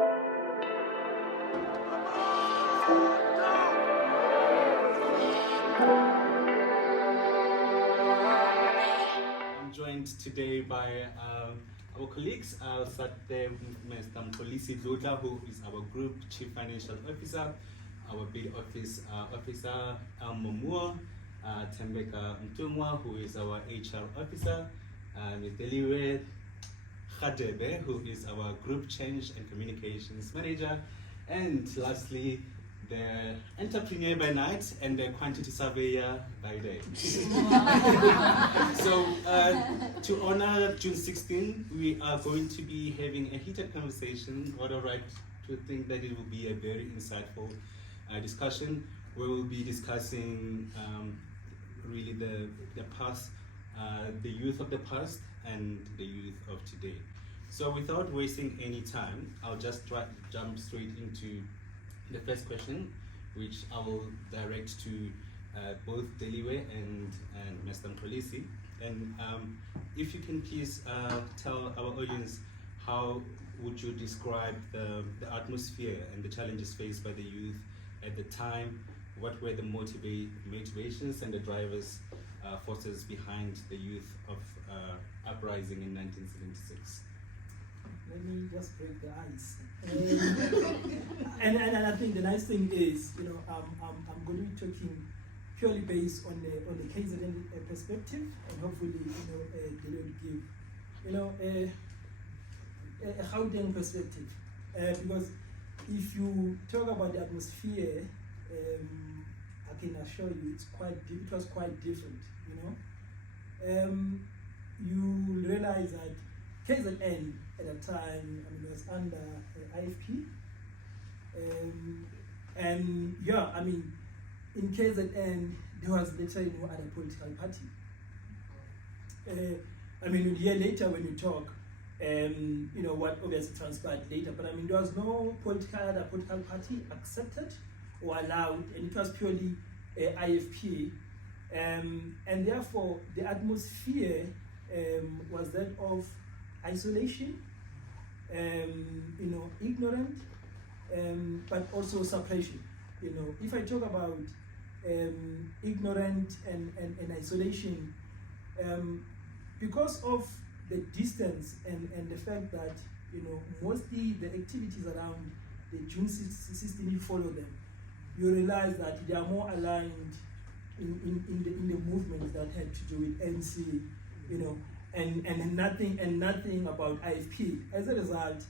I'm joined today by our colleagues. I'll start there with Mr. Mpolisi Dlota, who is our Group Chief Financial Officer, our Bid Office Officer, Momua, Tembeka Mtumwa, who is our HR Officer, Ms. Deliwe Khadebe, who is our Group Change and Communications Manager, and lastly, the entrepreneur by night and the quantity surveyor by day. So, to honor June 16, we are going to be having a heated conversation. What I right to think that it will be a very insightful discussion. We will be discussing really the past, the youth of the past and the youth of today. So without wasting any time, I'll just jump straight into the first question, which I will direct to both Deliwe and Mr. Mpolisi. And if you can please tell our audience, how would you describe the atmosphere and the challenges faced by the youth at the time? What were the motivations and the drivers, forces behind the youth of uprising in 1976? Let me just break the ice. And I think the nice thing is, I'm going to be talking purely based on the KZN perspective, and hopefully, they will give, a Gauteng perspective. Because if you talk about the atmosphere, I can assure you it was quite different. You realize that KZN at the time, it was under IFP, and yeah, in KZN there was literally no other political party. You'll hear later when you talk, what obviously transpired later, but there was no other political party accepted or allowed, and it was purely IFP, and therefore the atmosphere was that of isolation, ignorant, but also suppression. If I talk about ignorant and isolation, because of the distance and the fact that mostly the activities around the June 16, you follow them, you realize that they are more aligned in the movements that had to do with NC, and nothing about IFP. As a result,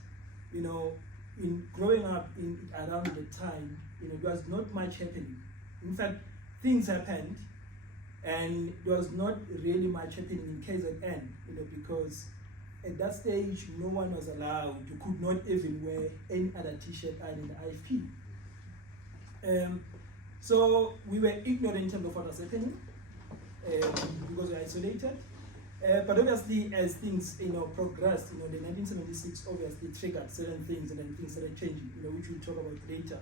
in growing up around the time, there was not much happening. In fact, things happened, and there was not really much happening in KZN, because at that stage, no one was allowed. You could not even wear any other T-shirt other than the IFP. So we were ignorant in terms of what was happening, because we were isolated. But obviously, as things progressed, the 1976 obviously triggered certain things, and then things started changing, which we'll talk about later.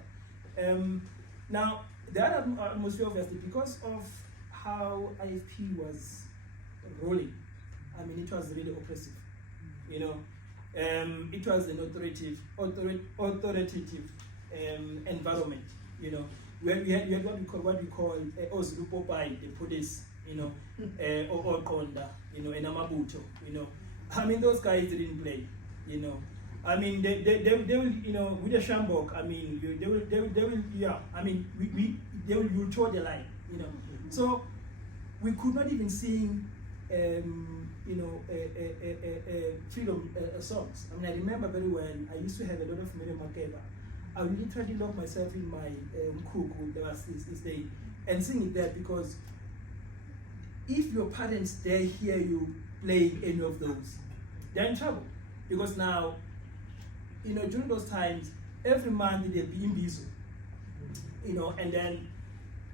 Now, the other atmosphere, obviously, because of how IFP was rolling, it was really oppressive. It was an authoritative environment. Where we had what we call Ozlupopai, the police, or Konda, and Amabuto, those guys didn't play, they will, with the Shambok, they will toe the line, So we could not even sing, freedom songs. I remember very well, I used to have a lot of Miriam Makeba. I would literally lock myself in my cuckoo, there was this day, and sing it there, because if your parents dare hear you playing any of those, they're in trouble. Because now, during those times, every month they'll be in Bizo, and then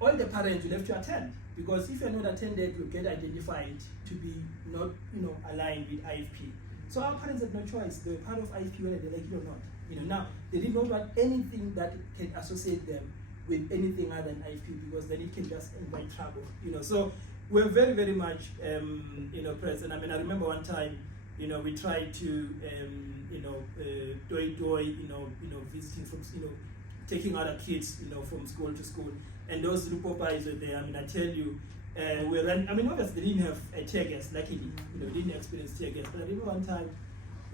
all the parents will have to attend. Because if you're not attended, you'll get identified to be not, aligned with IFP. So our parents had no choice. They were part of IFP whether they like it or not. Now they did not want anything that can associate them with anything other than IFP, because then it can just invite trouble. So we're very, very much, present. I remember one time we try to, visiting from, taking other kids, from school to school. And those Lupo pies were there. I mean, I tell you, we ran. I mean, obviously they didn't have a tear gas. Luckily, didn't experience tear gas. But I remember one time,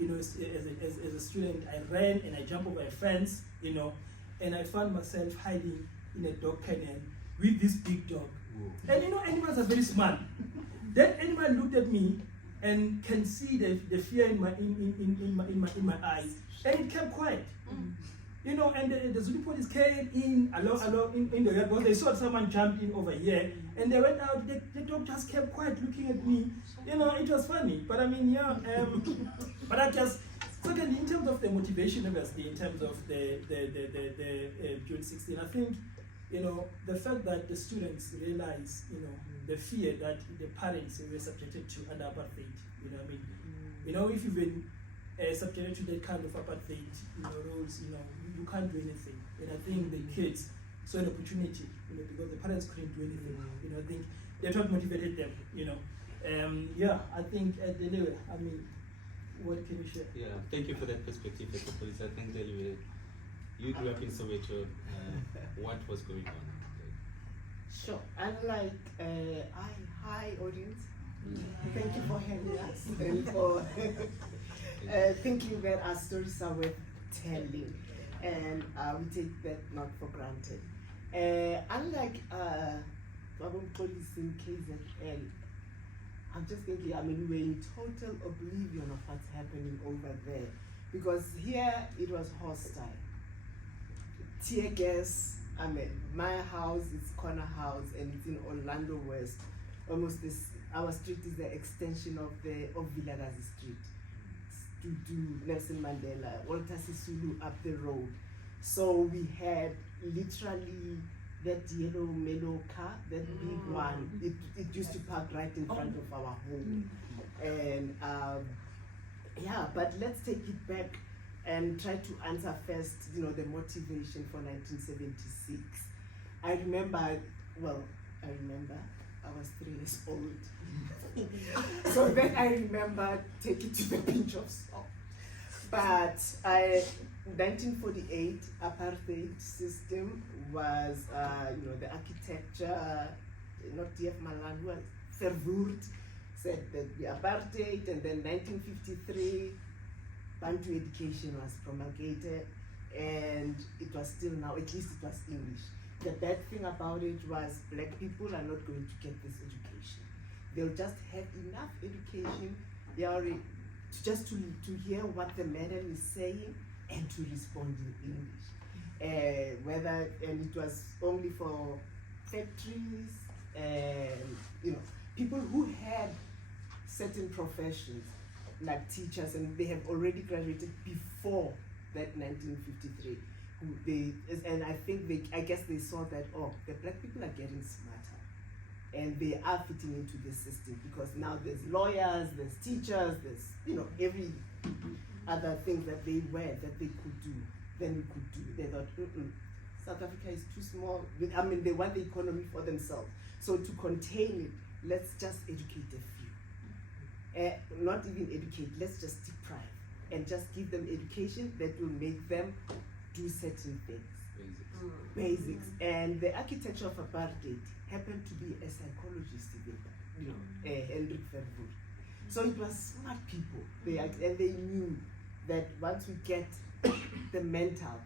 as a student, I ran and I jumped over a fence, and I found myself hiding in a dog kennel with this big dog. Whoa. And animals are very smart. That animal looked at me and can see the fear in my eyes, and it kept quiet. And the Zulu police came in along in the yard because they saw someone jumped in over here, and they went out. The dog just kept quiet, looking at me. It was funny, but I mean, but I just. Secondly, in terms of the motivation, obviously, in terms of the June 16, I think, the fact that the students realize, the fear that the parents were subjected to under apartheid, if you've been subjected to that kind of apartheid, rules, you can't do anything. And I think the kids saw an opportunity, because the parents couldn't do anything. I think that's what motivated them, I think, anyway, I mean, what can you share? Yeah, thank you for that perspective, Dr. Police. I think that you grew up in Soweto. What was going on? Sure. Unlike hi audience, thank you for having us and for thinking that our stories are worth telling, and we take that not for granted. Unlike police in KZN, I'm just thinking, we're in total oblivion of what's happening over there. Because here it was hostile. Tear gas, my house is Corner House and it's in Orlando West. Almost our street is the extension of Vilakazi Street. To Nelson Mandela, Walter Sisulu up the road. So we had literally that yellow mellow car, that big one, it used to park right in front of our home. And but let's take it back and try to answer first, the motivation for 1976. I remember, I was 3 years old. So then I remember taking to the pinch of salt. But 1948 apartheid system was, the architecture, not D.F. Malan, who was Verwoerd, said that the apartheid, and then 1953, Bantu education was promulgated, and it was still now, at least it was English. The bad thing about it was black people are not going to get this education. They'll just have enough education, to hear what the madam is saying and to respond in English. And it was only for factories and people who had certain professions like teachers, and they have already graduated before that 1953. And I guess they saw that, the black people are getting smarter and they are fitting into the system, because now there's lawyers, there's teachers, there's every other thing that they could do, then we could do. They thought, South Africa is too small. They want the economy for themselves. So to contain it, let's just educate a few. Not even educate, let's just deprive and just give them education that will make them do certain things. Basics. And the architecture of apartheid happened to be a psychologist, Hendrik Verwoerd. So it was smart people. They knew that once we get the mental,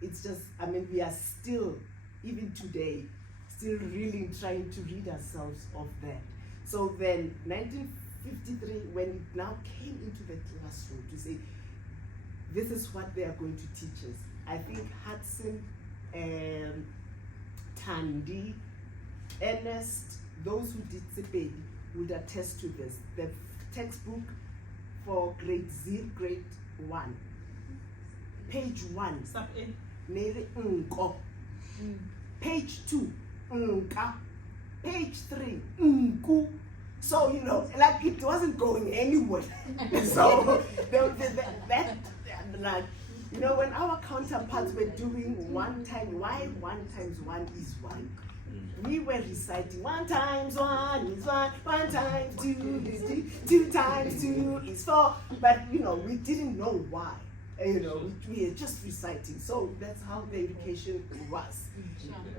it's just, we are still, even today, still really trying to rid ourselves of that. So then, 1953, when it now came into the classroom to say, this is what they are going to teach us, I think Hudson, Tandy, Ernest, those who did Sepedi would attest to this. The textbook for grade 1, page 1, Nere Nko. Page 2, Nka. Page 3, Nku. So, it wasn't going anywhere. So, when our counterparts were doing 1 times 1 is 1, we were reciting 1 times 1 is 1, 1 times 2 is 2, 2 times 2 is 4. But you know, we didn't know why. You know, we were just reciting. So that's how the education was.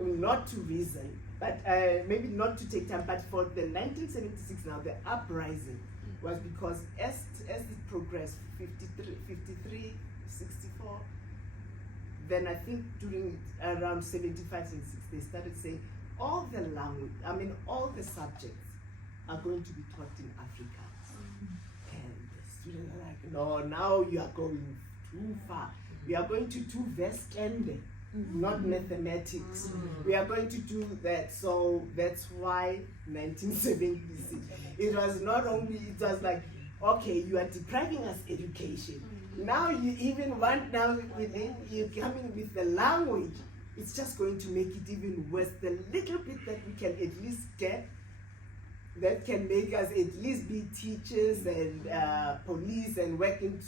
Not to reason, but maybe not to take time. But for the 1976 now, the uprising was because as it progressed, 53, 64, then I think during around 75, 76, they started saying all the language, all the subjects are going to be taught in Afrikaans. And the students are like, no, now you are going too far. We are going to do Westende, not mathematics. We are going to do that. So that's why 1976. It was not only, it was like, okay, you are depriving us education. Now you even want, you're coming with the language. It's just going to make it even worse. The little bit that we can at least get, that can make us at least be teachers and police and work in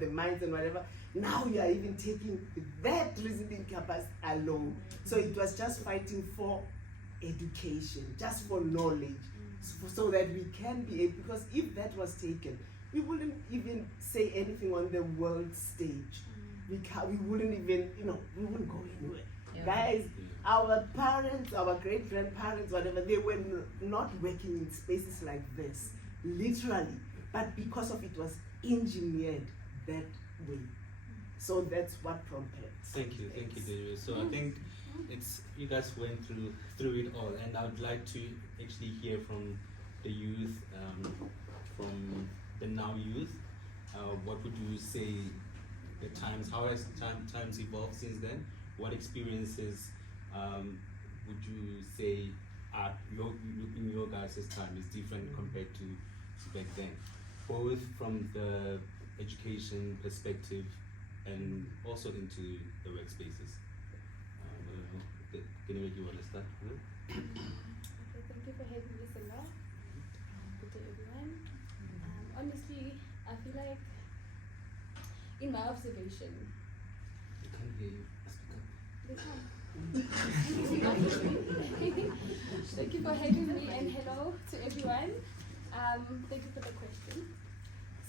the mines and whatever. Now you are even taking that reasoning capacity alone. So it was just fighting for education, just for knowledge, so that we can be able, because if that was taken, we wouldn't even say anything on the world stage. We wouldn't even, we wouldn't go anywhere. Yeah. Guys, our parents, our great-grandparents, whatever, they were not working in spaces like this, literally. But because of it was engineered that way. So that's what prompted. Thank you, David. So I think you guys went through it all, and I would like to actually hear from the youth, from the now youth. What would you say the times? How has times evolved since then? What experiences would you say in your guys' time is different compared to back then, both from the education perspective and also into the workspaces? Can you want to start? Okay, thank you for having me, Sela. Good day, everyone. Honestly, I feel like, in my observation, I can't hear you. Thank you for having me, and hello to everyone. Thank you for the question.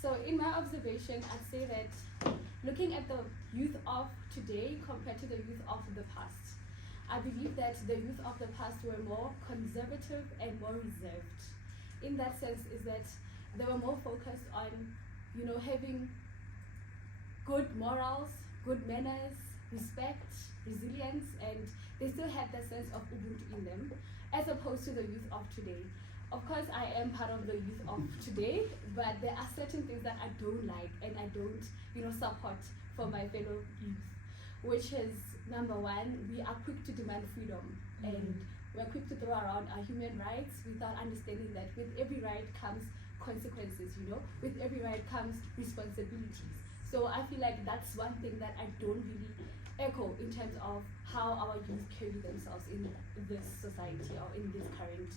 So in my observation, I'd say that looking at the youth of today compared to the youth of the past, I believe that the youth of the past were more conservative and more reserved. In that sense is that they were more focused on, having good morals, good manners, respect, resilience, and they still had that sense of Ubuntu in them, as opposed to the youth of today. Of course, I am part of the youth of today, but there are certain things that I don't like and I don't, support for my fellow youth, which is, number one, we are quick to demand freedom, and we're quick to throw around our human rights without understanding that with every right comes consequences, with every right comes responsibilities. So I feel like that's one thing that I don't really echo in terms of how our youth carry themselves in this society or in this current,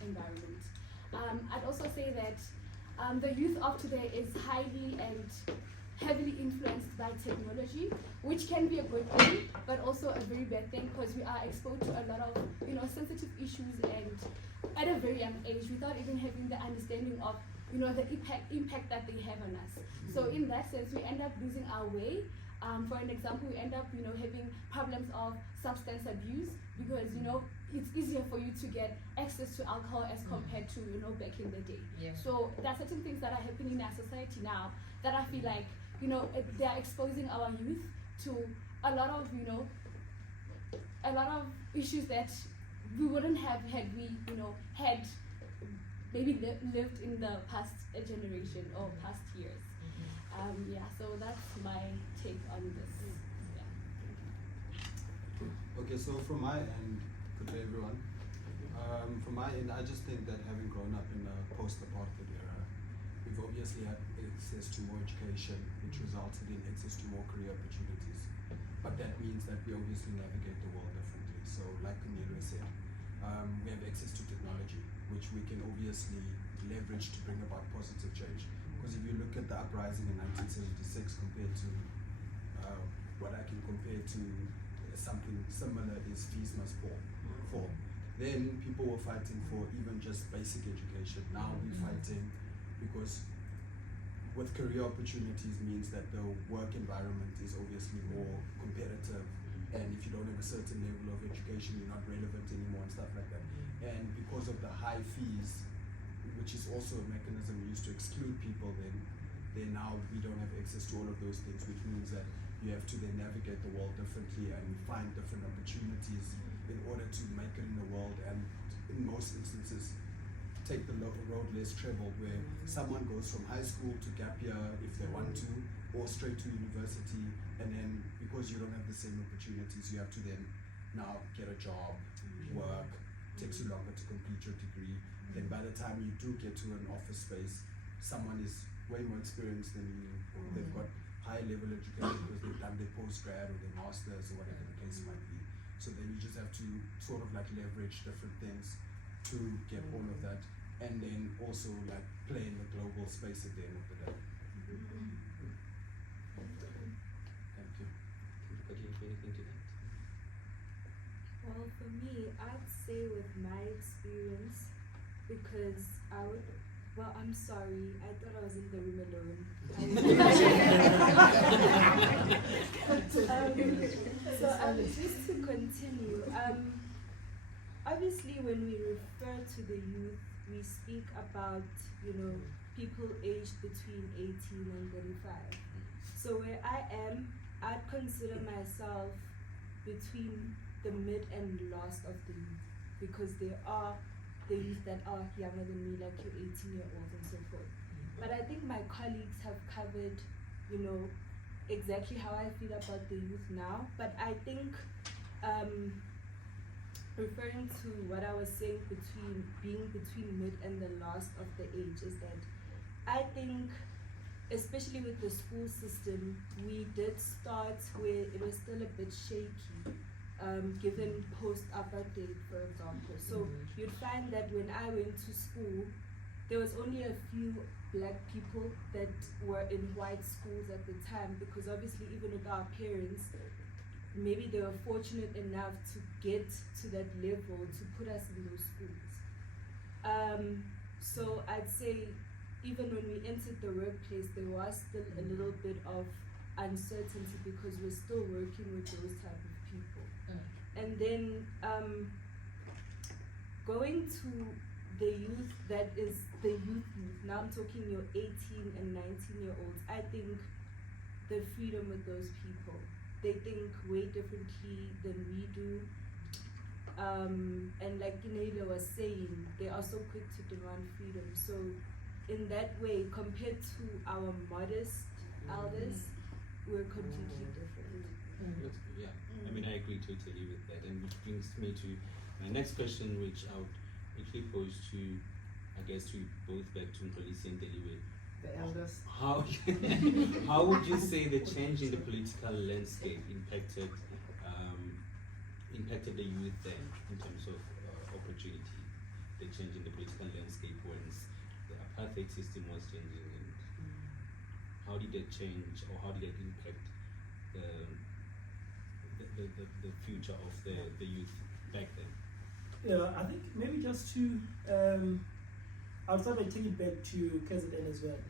environment. I'd also say that the youth of today is highly and heavily influenced by technology, which can be a good thing, but also a very bad thing, because we are exposed to a lot of, sensitive issues, and at a very young age, without even having the understanding of, the impact that they have on us. So in that sense, we end up losing our way. For an example, we end up, having problems of substance abuse, because, it's easier for you to get access to alcohol as compared to, back in the day. Yeah. So there are certain things that are happening in our society now that I feel like, they are exposing our youth to a lot of, a lot of issues that we wouldn't have had we, had maybe lived in the past generation or past years. So that's my take on this. Okay, so from my end, good day everyone. From my end, I just think that having grown up in a post-apartheid era, we've obviously had access to more education, which resulted in access to more career opportunities. But that means that we obviously navigate the world differently. So like Cornelia said, we have access to technology, which we can obviously leverage to bring about positive change. Because if you look at the uprising in 1976 compared to what I can compare to something similar is fees must fall. for. Then people were fighting for even just basic education. Now we're fighting because with career opportunities means that the work environment is obviously more competitive, and if you don't have a certain level of education, you're not relevant anymore and stuff like that. And because of the high fees, which is also a mechanism used to exclude people, then now we don't have access to all of those things, which means that you have to then navigate the world differently and find different opportunities in order to make it in the world, and in most instances take the road less traveled, where someone goes from high school to gap year if they want to, or straight to university, and then because you don't have the same opportunities, you have to then now get a job, work, takes you longer to complete your degree. Then by the time you do get to an office space, someone is way more experienced than you. They've got high level education because they've done their postgrad or their masters or whatever the case might be. So then you just have to sort of like leverage different things to get all of that, and then also like play in the global space at the end of the day. Thank you. Anybody have anything to add? Well, for me, I'd say with my experience, because I'm sorry, I thought I was in the room alone. Just to continue, obviously when we refer to the youth, we speak about, people aged between 18 and 35. So where I am, I'd consider myself between the mid and last of the youth, because there are the youth that are younger than me, like your 18-year-olds and so forth. But I think my colleagues have covered, exactly how I feel about the youth now. But I think, referring to what I was saying being between mid and the last of the age, is that I think, especially with the school system, we did start where it was still a bit shaky. Given post-apartheid, for example. So you'd find that when I went to school, there was only a few black people that were in white schools at the time, because obviously even with our parents, maybe they were fortunate enough to get to that level to put us in those schools. So I'd say even when we entered the workplace, there was still a little bit of uncertainty because we're still working with those type of people. And then going to the youth that is the youth, now I'm talking your 18 and 19-year-olds, I think the freedom with those people, they think way differently than we do. And like Inela was saying, they are so quick to demand freedom. So in that way, compared to our modest elders, we're completely different. Yeah, I mean, I agree totally with that, and which brings me to my next question, which I would actually pose to, I guess, to both back to Mpolisi and Deliwe. The elders. How would you say the change in the political landscape impacted the youth then in terms of opportunity? The change in the political landscape once the apartheid system was changing, and how did that change, or how did that impact the future of the youth back then? Yeah, I think maybe just to I'll start by taking it back to KZN as well,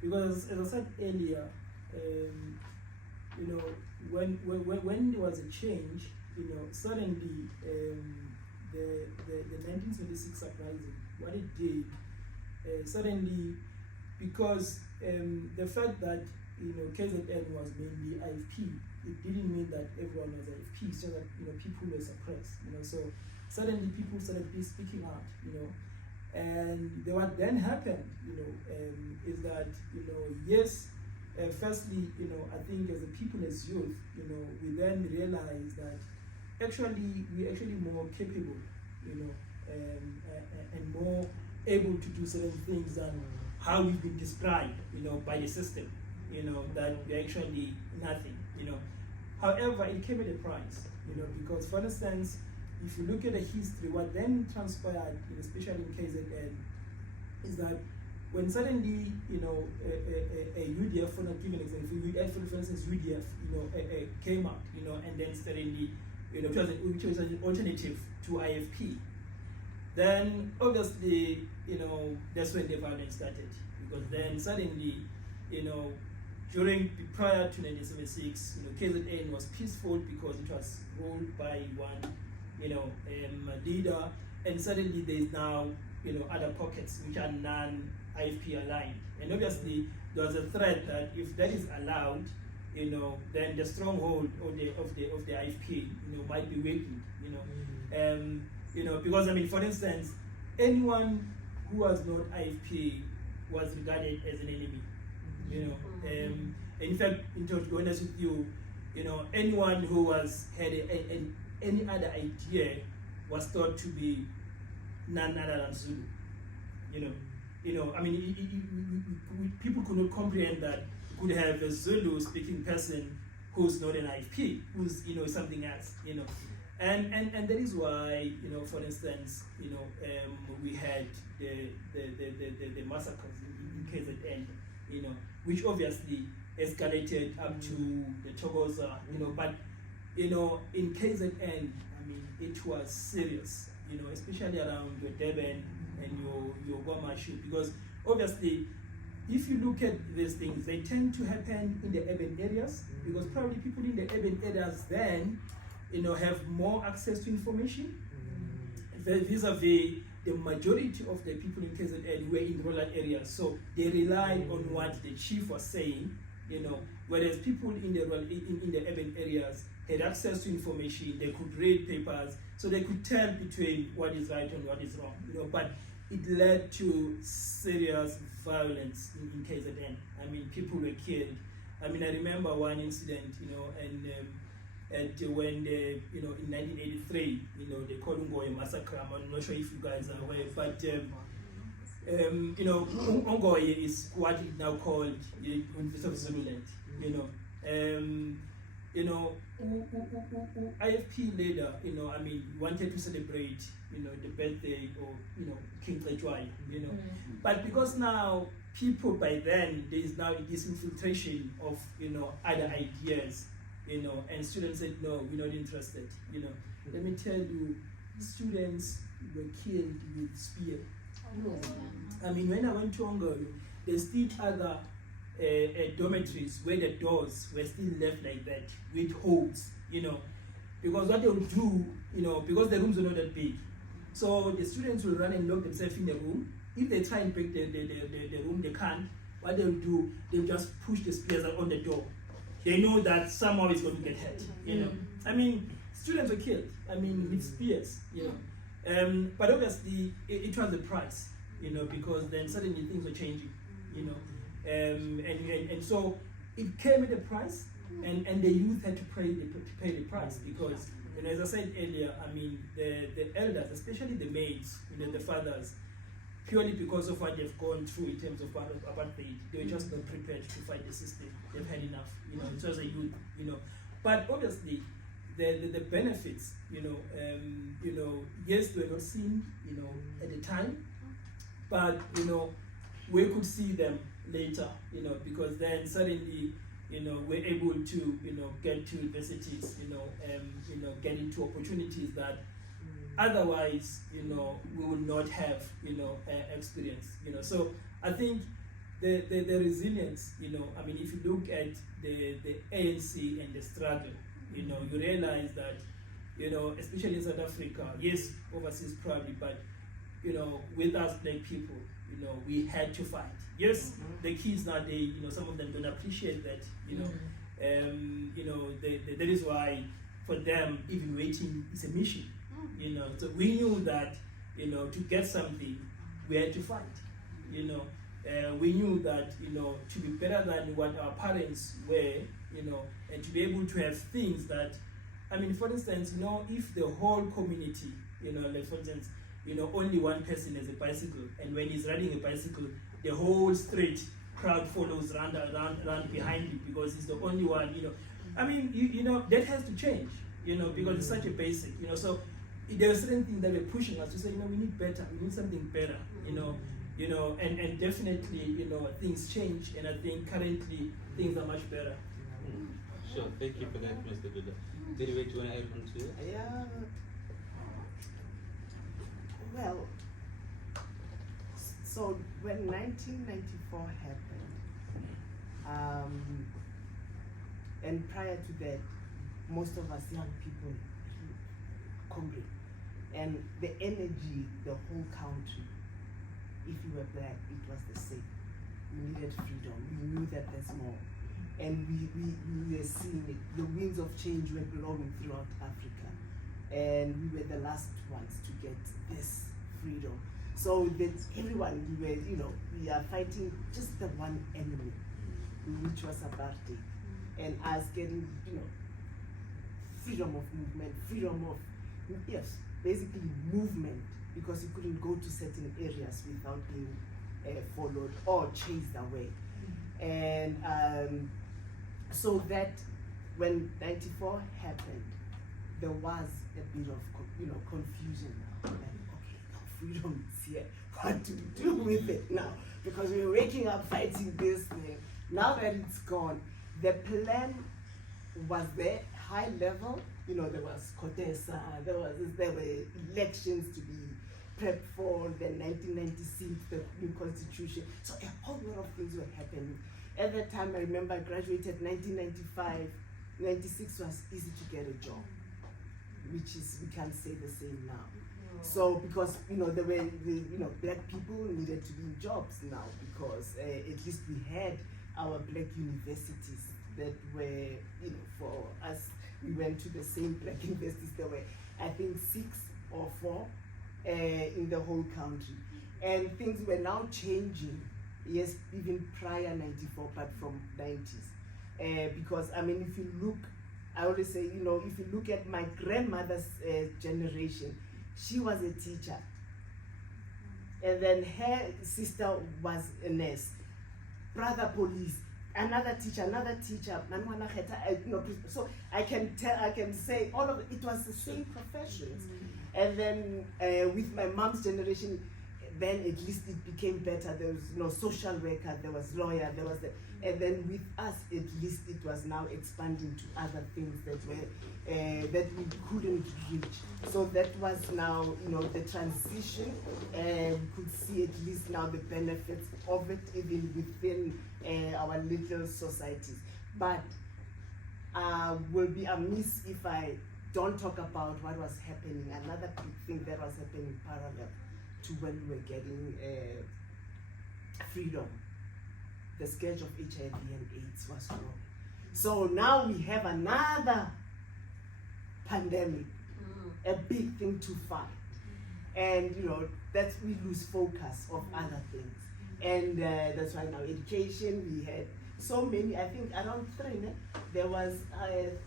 because as I said earlier, when there was a change, suddenly the 1926 uprising, what it did, suddenly, because the fact that KZN was mainly IFP, it didn't mean that everyone was IFP, so that people were suppressed. So suddenly people started speaking out. And what then happened, is that yes, firstly, I think as a people, as youth, we then realized that actually we're actually more capable, and more able to do certain things than how we've been described, by the system, that we're actually nothing, However, it came at a price, because for instance, if you look at the history, what then transpired, especially in KZN, is that when suddenly, a UDF, for not giving an example, for instance, UDF, came out, and then suddenly which was an alternative to IFP. Then obviously, that's when the violence started, because then suddenly, prior to 1976, KZN was peaceful because it was ruled by one, leader, and suddenly there is now, other pockets which are non-IFP aligned, and obviously there was a threat that if that is allowed, then the stronghold of the IFP, might be weakened, because for instance, anyone who was not IFP was regarded as an enemy, in fact, to be honest with you, anyone who had any other idea was thought to be none other than Zulu, people could not comprehend that you could have a Zulu speaking person who's not an IFP, who's something else, and that is why, for instance, we had the massacres in KZN, which obviously escalated up to the Togoza, but in KZN, it was serious, especially around your Durban and your Guamashu, because obviously, if you look at these things, they tend to happen in the urban areas, because probably people in the urban areas then, have more access to information, vis-a-vis the majority of the people in KZN were in rural areas, so they relied on what the chief was saying, whereas people in the urban areas had access to information, they could read papers, so they could tell between what is right and what is wrong, but it led to serious violence in KZN. People were killed. I remember one incident, and when the, in 1983, the Kolungoye massacre. I'm not sure if you guys are aware, but Ongoye is what is now called the University of Zululand. IFP leader, wanted to celebrate, the birthday of, King Tletshwayo, but because now people by then, there is now this infiltration of, other ideas, and students said, no, we're not interested, Let me tell you, students were killed with spear. When I went to Ongoye, there's still other dormitories where the doors were still left like that with holes, because what they will do, because the rooms are not that big, so the students will run and lock themselves in the room. If they try and break the room, they can't. What they'll do, they'll just push the spears on the door. They know that somehow it's going to get hurt. Students were killed. With spears. But obviously it was the price. Because then suddenly things were changing. And so it came at a price, and the youth had to pay the price, because as I said earlier, the elders, especially the maids, the fathers, purely because of what they've gone through in terms of apartheid, they were just not prepared to fight the system. They've had enough, it was a youth, But obviously, the benefits, yes, they were not seen, at the time, but we could see them later, because then suddenly, we're able to, get to universities, get into opportunities that otherwise, we would not have, experience, So I think the resilience, if you look at the ANC and the struggle, you realize that, especially in South Africa, yes, overseas probably, but, with us black people, we had to fight. Yes, the kids nowadays, some of them don't appreciate that, that is why for them, even waiting is a mission, So we knew that, to get something, we had to fight, we knew that, to be better than what our parents were, and to be able to have things that, for instance, if the whole community, like for instance, only one person has a bicycle, and when he's riding a bicycle, the whole street crowd follows round behind him because he's the only one, that has to change, because it's such a basic, so there are certain things that we're pushing us to say, we need better, we need something better, and definitely, things change, and I think currently things are much better. Sure, thank you for that, Mr. Duda. David, do you want to add on to it? Yeah. Well, so when 1994 happened, and prior to that, most of us young people hungry, and the energy, the whole country, if you were black, it was the same. We needed freedom. We knew that there's more. And we were seeing it. The winds of change were blowing throughout Africa. And we were the last ones to get this freedom. So that everyone, we are fighting just the one enemy, which was apartheid. And us getting, freedom of movement, freedom of, yes, basically movement, because you couldn't go to certain areas without being followed or chased away. And so that when 94 happened, there was a bit of confusion now. Like, okay, now freedom is here. What do we do with it now? Because we were waking up fighting this thing. Now that it's gone, the plan was there, high level. There was Codesa, there were elections to be prepped for, the 1996, the new constitution. So a whole lot of things were happening. At that time, I remember I graduated 1995. 96 was easy to get a job, which is, we can't say the same now. So because there were black people needed to be in jobs now, because at least we had our black universities that were for us. We went to the same black universities. There were, I think, 6 or 4 in the whole country, and things were now changing. Yes, even prior 94, but from 90s, because I mean, if you look, I always say, if you look at my grandmother's generation, she was a teacher, and then her sister was a nurse, brother police, another teacher, so I can say all of it was the same professions. And then with my mom's generation, then at least it became better. There was social worker, there was lawyer, and then with us, at least it was now expanding to other things that were that we couldn't reach. So that was now the transition, and we could see at least now the benefits of it even within our little societies. But will be amiss if I don't talk about what was happening. Another big thing that was happening parallel to when we were getting freedom. The scourge of HIV and AIDS was growing. So now we have another pandemic, a big thing to fight. And that's, we lose focus of other things. And that's why now education, we had so many, I think around 3, there was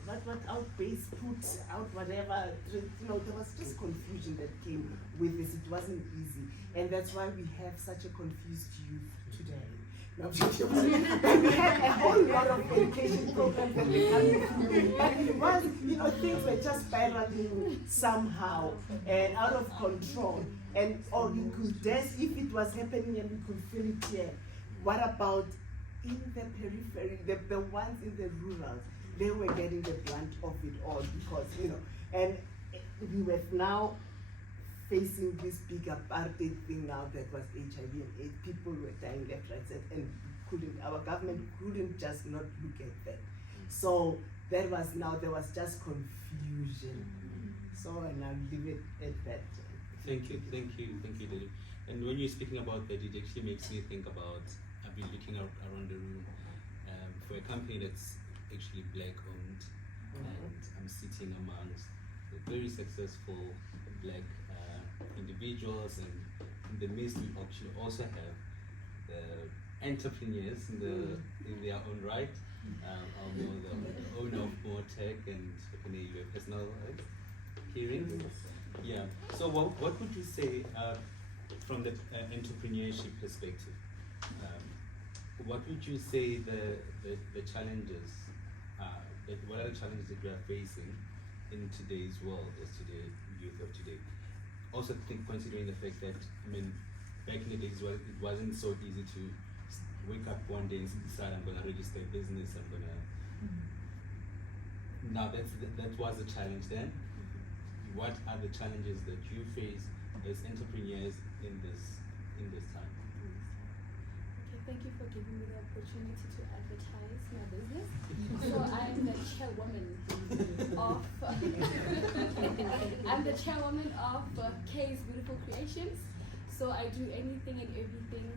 what out base put out whatever, there was just confusion that came with this. It wasn't easy, and that's why we have such a confused youth today. No, but we had a whole lot of education programs that were coming through, but it was, things were just spiraling somehow and out of control. And you could guess if it was happening and we could feel it here. What about in the periphery, the ones in the rurals? They were getting the brunt of it all because, and we were now facing this big apartheid thing now that was HIV and AIDS. People were dying left, right, center, and our government couldn't just not look at that. So there was just confusion. So, and I'll leave it at that. Thank you, David. And when you're speaking about that, it actually makes me think about, I've been looking around the room for a company that's actually black owned, and I'm sitting amongst the very successful black individuals, and in the midst we actually also have the entrepreneurs in their own right. I'll know the owner of Tech and your personal hearing. Yeah. So what would you say from the entrepreneurship perspective? What would you say the challenges? What are the challenges that we are facing in today's world, as today youth of today? Also, considering the fact that back in the days, it wasn't so easy to wake up one day and decide I'm going to register a business. I'm going to Now that was a challenge then. What are the challenges that you face as entrepreneurs in this time? Okay, thank you for giving me the opportunity to advertise my business. So I'm the chairwoman of K's Beautiful Creations. So I do anything and everything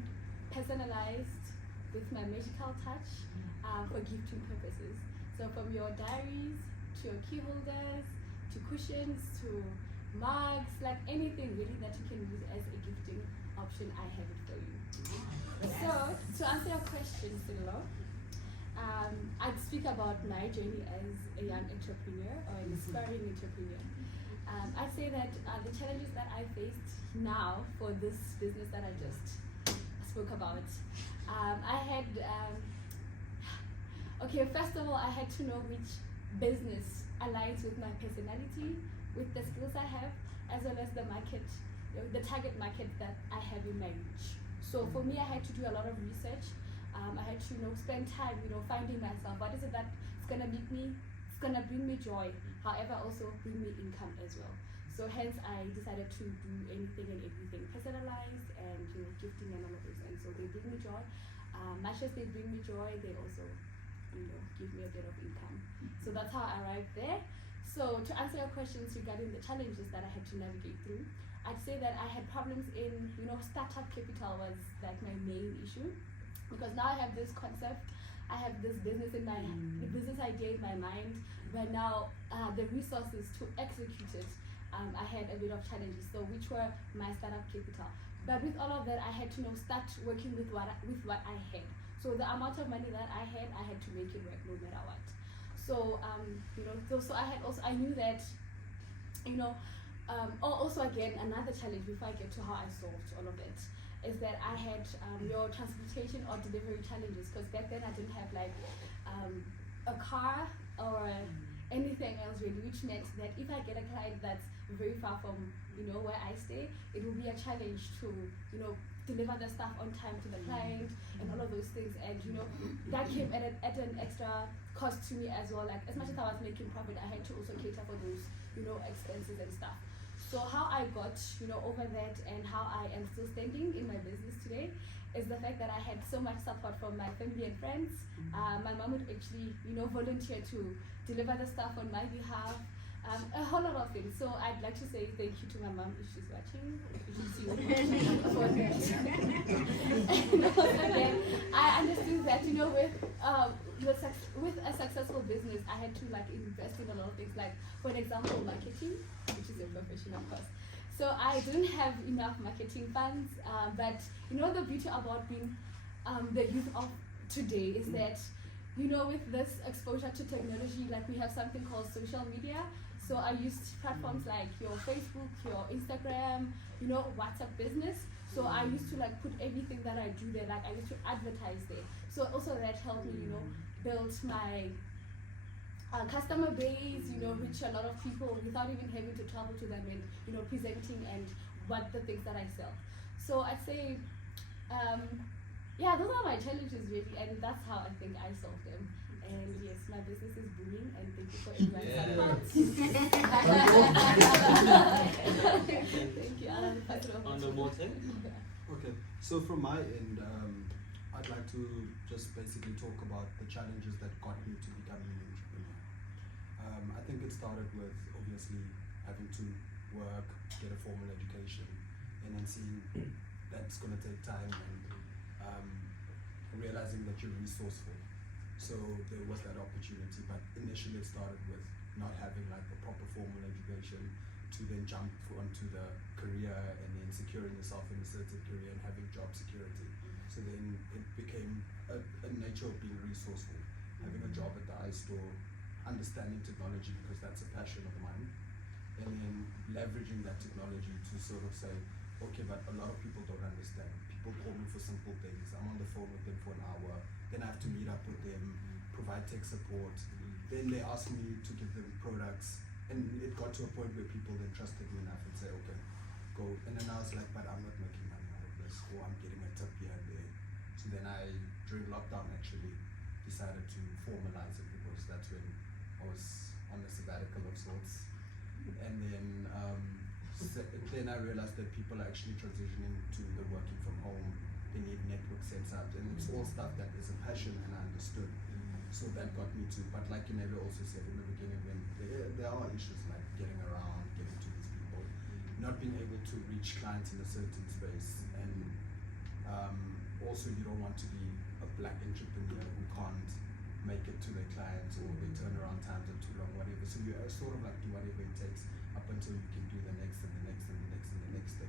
personalized with my magical touch for gifting purposes. So from your diaries to your key holders to cushions to mugs, like anything really that you can use as a gifting option, I have it for you. So to answer your question, Silo, I'd speak about my journey as a young entrepreneur or an aspiring entrepreneur. I'd say that the challenges that I faced now for this business that I just spoke about, I had, okay, first of all, I had to know which business aligns with my personality, with the skills I have, as well as the market, the target market that I have in my reach. So for me, I had to do a lot of research. I had to spend time, finding myself. What is it that's gonna make me, it's gonna bring me joy, however also bring me income as well. So hence I decided to do anything and everything personalized and gifting and all of those. And so they bring me joy. Much as they bring me joy, they also give me a bit of income. So that's how I arrived there. So to answer your questions regarding the challenges that I had to navigate through, I'd say that I had problems in, startup capital was like my main issue, because now I have this concept, I have this business in my, the business idea in my mind, but now the resources to execute it, I had a bit of challenges. So which were my startup capital. But with all of that, I had to start working with what I had. So the amount of money that I had to make it work no matter what. So so I knew that, also again, another challenge before I get to how I solved all of it is that I had your transportation or delivery challenges, because back then I didn't have like a car or anything else really, which meant that if I get a client that's very far from where I stay, it will be a challenge to deliver the stuff on time to the client and all of those things. And that came at an extra cost to me as well. Like as much as I was making profit, I had to also cater for those expenses and stuff. So how I got over that and how I am still standing in my business today is the fact that I had so much support from my family and friends. My mom would actually volunteer to deliver the stuff on my behalf. A whole lot of things. So I'd like to say thank you to my mom if she's watching. And also then I understood that with a successful business, I had to invest in a lot of things, like for example marketing, which is a profession of course. So I didn't have enough marketing funds, but the beauty about being the youth of today is that with this exposure to technology, we have something called social media. So I used platforms like your Facebook, your Instagram, WhatsApp business. So I used to put everything that I do there, I used to advertise there. So also that helped me, build my customer base, reach a lot of people without even having to travel to them and, presenting and what the things that I sell. So I'd say, yeah, those are my challenges really, and that's how I think I solve them. And yes, my business is booming, and thank you for everyone's support. Thank you. On the motor? Okay, so from my end, I'd like to just basically talk about the challenges that got me to becoming an entrepreneur. I think it started with obviously having to work, get a formal education, and then seeing that's going to take time, and realizing that you're resourceful. So there was that opportunity, but initially it started with not having a proper formal education to then jump onto the career and then securing yourself in a certain career and having job security. So then it became a nature of being resourceful, having a job at the iStore, understanding technology because that's a passion of mine, and then leveraging that technology to sort of say, okay, but a lot of people don't understand. People call me for simple things. I'm on the phone with them for an hour. Then I have to meet up with them, provide tech support. Then they ask me to give them products. And it got to a point where people then trusted me enough and say, okay, go. And then I was like, but I'm not making money out of this, or I'm getting a tip here and there. So then during lockdown actually, decided to formalize it, because that's when I was on a sabbatical of sorts. And then then I realized that people are actually transitioning to the working from home. They need network sets up, and it's all stuff that is a passion, and I understood. So that got me to, but like you never also said in the beginning, when there are issues like getting around, getting to these people, not being able to reach clients in a certain space, and also you don't want to be a black entrepreneur who can't make it to their clients, or their turnaround times are too long, whatever. So you sort of like do whatever it takes up until you can do the next and the next and the next and the next thing.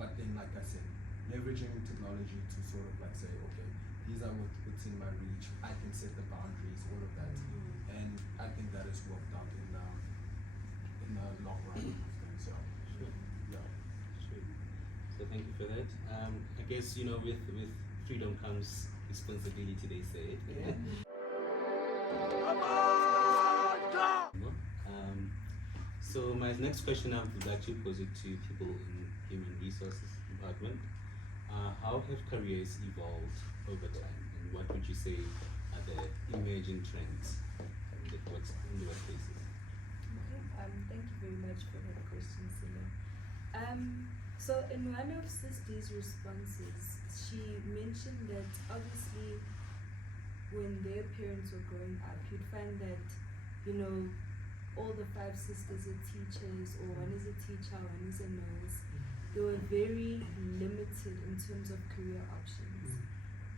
But then, like I said, leveraging technology to sort of like say, okay, these are what's in my reach. I can set the boundaries, all of that, and I think that has worked out in the long run. So, yeah. Sure. So thank you for that. I guess, you know, with freedom comes responsibility, they say. Yeah. So my next question, I would like to pose it to people in human resources department. How have careers evolved over time, and what would you say are the emerging trends in the workplaces? Okay, thank you very much for that question, Sila. So in one of Sisti's responses, she mentioned that obviously when their parents were growing up, you'd find that, you know, all the 5 sisters are teachers, or one is a teacher, one is a nurse. They were very limited in terms of career options.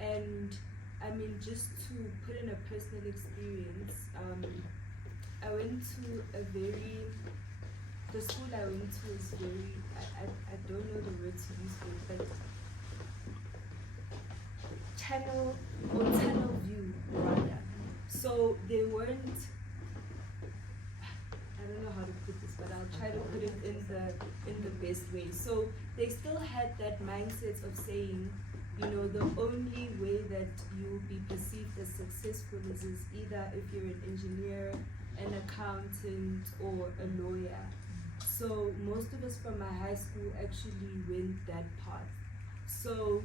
And I mean, just to put in a personal experience, I went to the school I went to is very, I don't know the word to use for it, but tunnel view rather. So they weren't, I don't know how to put this, but I'll try to put it in the best way. So they still had that mindset of saying, you know, the only way that you will be perceived as successful is either if you're an engineer, an accountant, or a lawyer. So most of us from my high school actually went that path. So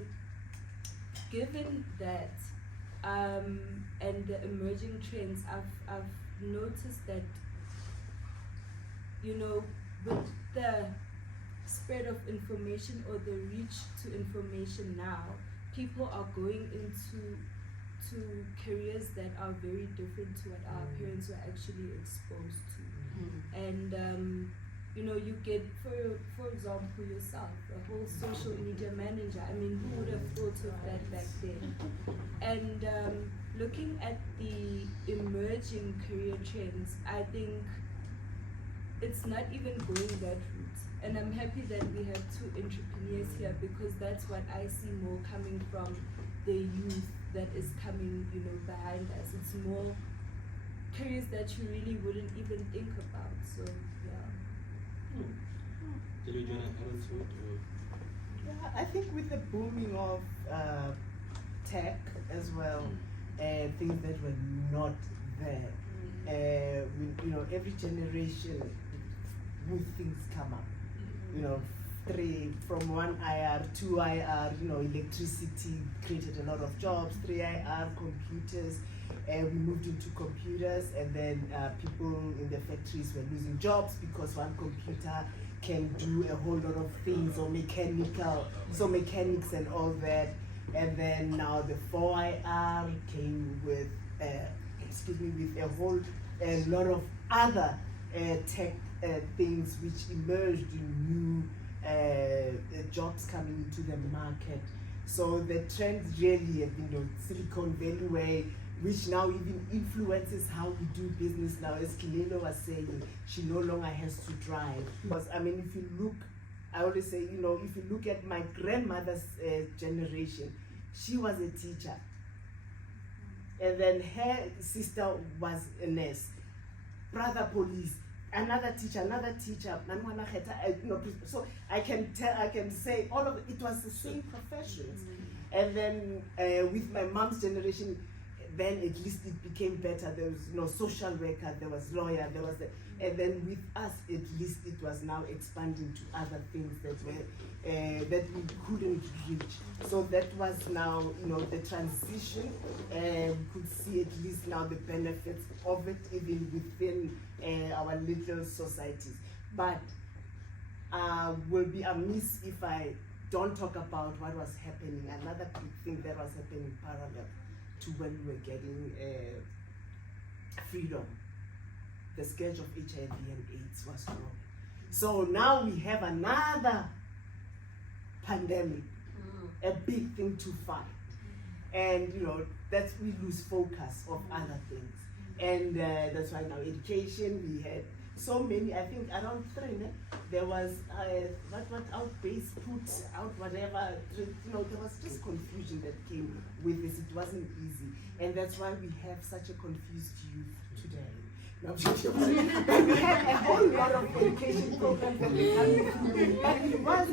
given that and the emerging trends, I've noticed that, you know, with the spread of information or the reach to information now, people are going into careers that are very different to what our parents were actually exposed to. And you know, you get, for example, yourself, a whole social media manager. I mean, who would have thought of that back then? And looking at the emerging career trends, I think it's not even going that route. And I'm happy that we have 2 entrepreneurs here, because that's what I see more coming from the youth that is coming, you know, behind us. It's more careers that you really wouldn't even think about. So yeah. Did you want to add on to it? Or? Yeah, I think with the booming of tech as well, things that were not there. You know, every generation, new things come up. You know, from 1 IR, 2 IR, you know, electricity created a lot of jobs, 3 IR, computers, we moved into computers, and then people in the factories were losing jobs because one computer can do a whole lot of things, or mechanics and all that. And then now the 4 IR came with, with a whole lot of other tech things which emerged in new jobs coming into the market. So the trends really have been on Silicon Valley way, which now even influences how we do business now. As Kilelo was saying, she no longer has to drive. Because I mean, if you look, I always say, you know, if you look at my grandmother's generation, she was a teacher. And then her sister was a nurse, brother police, another teacher, you know, so I can say all of it was the same professions. And then with my mom's generation, then at least it became better. There was social worker, there was lawyer, there was and then with us at least it was now expanding to other things that were that we couldn't reach. So that was now the transition, and we could see at least now the benefits of it even within our little societies. But will be amiss if I don't talk about what was happening. Another big thing that was happening parallel to when we were getting freedom. The scourge of HIV and AIDS was wrong. So now we have another pandemic, a big thing to fight. And that's we lose focus of other things. And that's why now education, we had so many, I think around 3, there was what outbase put out whatever, there was just confusion that came with this. It wasn't easy. And that's why we have such a confused youth today. No, I'm just joking. But we had a whole lot of education programs that were coming through. But it was,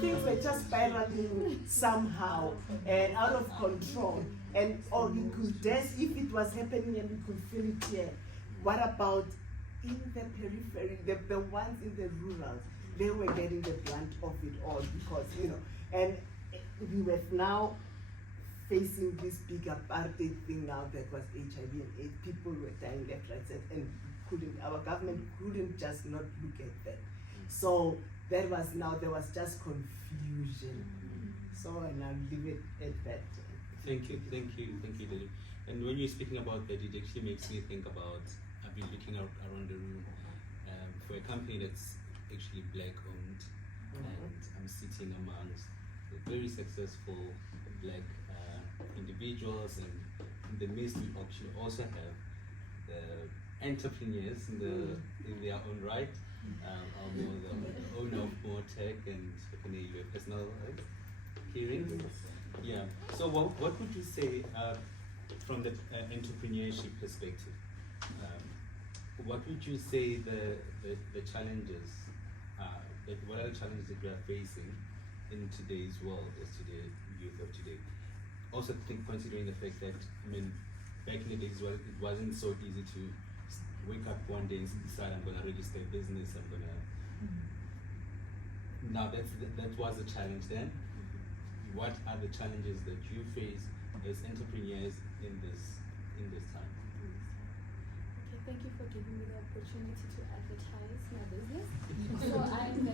things were just spiraling somehow and out of control. And we could guess if it was happening and we could feel it here. What about in the periphery, the ones in the rural? They were getting the brunt of it all because, and we were now facing this big apartheid thing now that was HIV and AIDS. People were dying left, right, center, and our government couldn't just not look at that. So there was just confusion. So and I'll leave it at that. Thank you, Lily. And when you're speaking about that, it actually makes me think about, I've been looking around the room for a company that's actually black owned, and I'm sitting amongst the very successful black individuals, and in the midst we actually also have the entrepreneurs in their own right. I'll know the owner of Tech and your personal hearing. Yeah. So what would you say from the entrepreneurship perspective? What would you say the challenges what are the challenges that we are facing in today's world, as to the youth of today? Also considering the fact that, back in the days, it wasn't so easy to wake up one day and decide I'm going to register a business, Now that was a challenge then. What are the challenges that you face as entrepreneurs in this time? Okay, thank you for giving me the opportunity to advertise my business. So I'm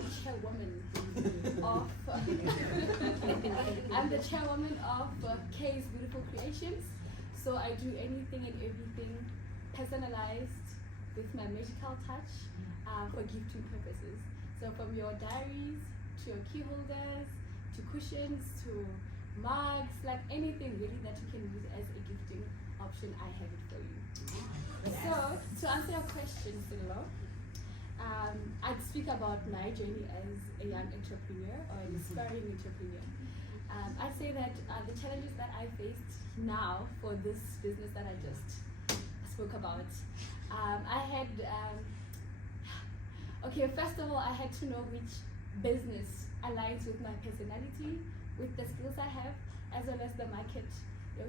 the chairwoman of K's Beautiful Creations. So I do anything and everything personalized with my magical touch for gifting purposes. So from your diaries to your key holders to cushions to mugs, like anything really that you can use as a gifting option, I have it for you. So to answer your question, Silo, I'd speak about my journey as a young entrepreneur or an aspiring entrepreneur. I'd say that the challenges that I faced now for this business that I just spoke about, I had, first of all, I had to know which business aligns with my personality, with the skills I have, as well as the market,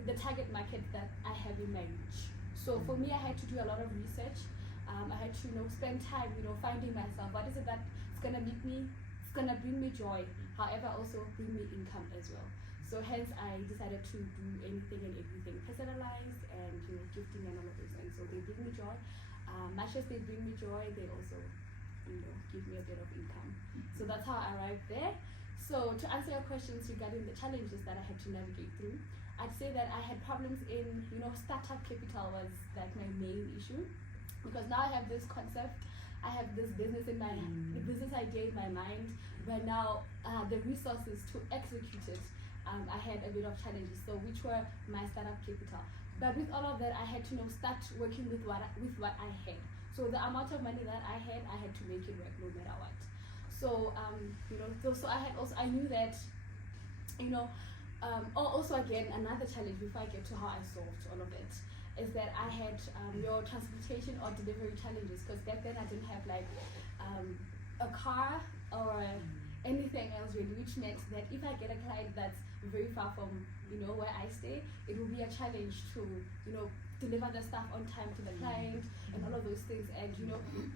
the target market that I have in my reach. So for me, I had to do a lot of research. I had to spend time, finding myself. What is it that's gonna make me, it's gonna bring me joy, however also bring me income as well. So hence I decided to do anything and everything personalized and gifting and all of those things. So they bring me joy. Much as they bring me joy, they also give me a bit of income. So that's how I arrived there. So to answer your questions regarding the challenges that I had to navigate through, I'd say that I had problems in, startup capital was like my main issue, because now I have this concept, I have this business in my, the business idea in my mind, but now the resources to execute it, I had a bit of challenges, so which were my startup capital. But with all of that, I had to start working with what I had. So the amount of money that I had to make it work no matter what. So so I knew that, also again, another challenge before I get to how I solved all of it is that I had your transportation or delivery challenges, because back then I didn't have like a car or anything else really, which meant that if I get a client that's very far from where I stay, it will be a challenge to, deliver the stuff on time to the client and all of those things. And,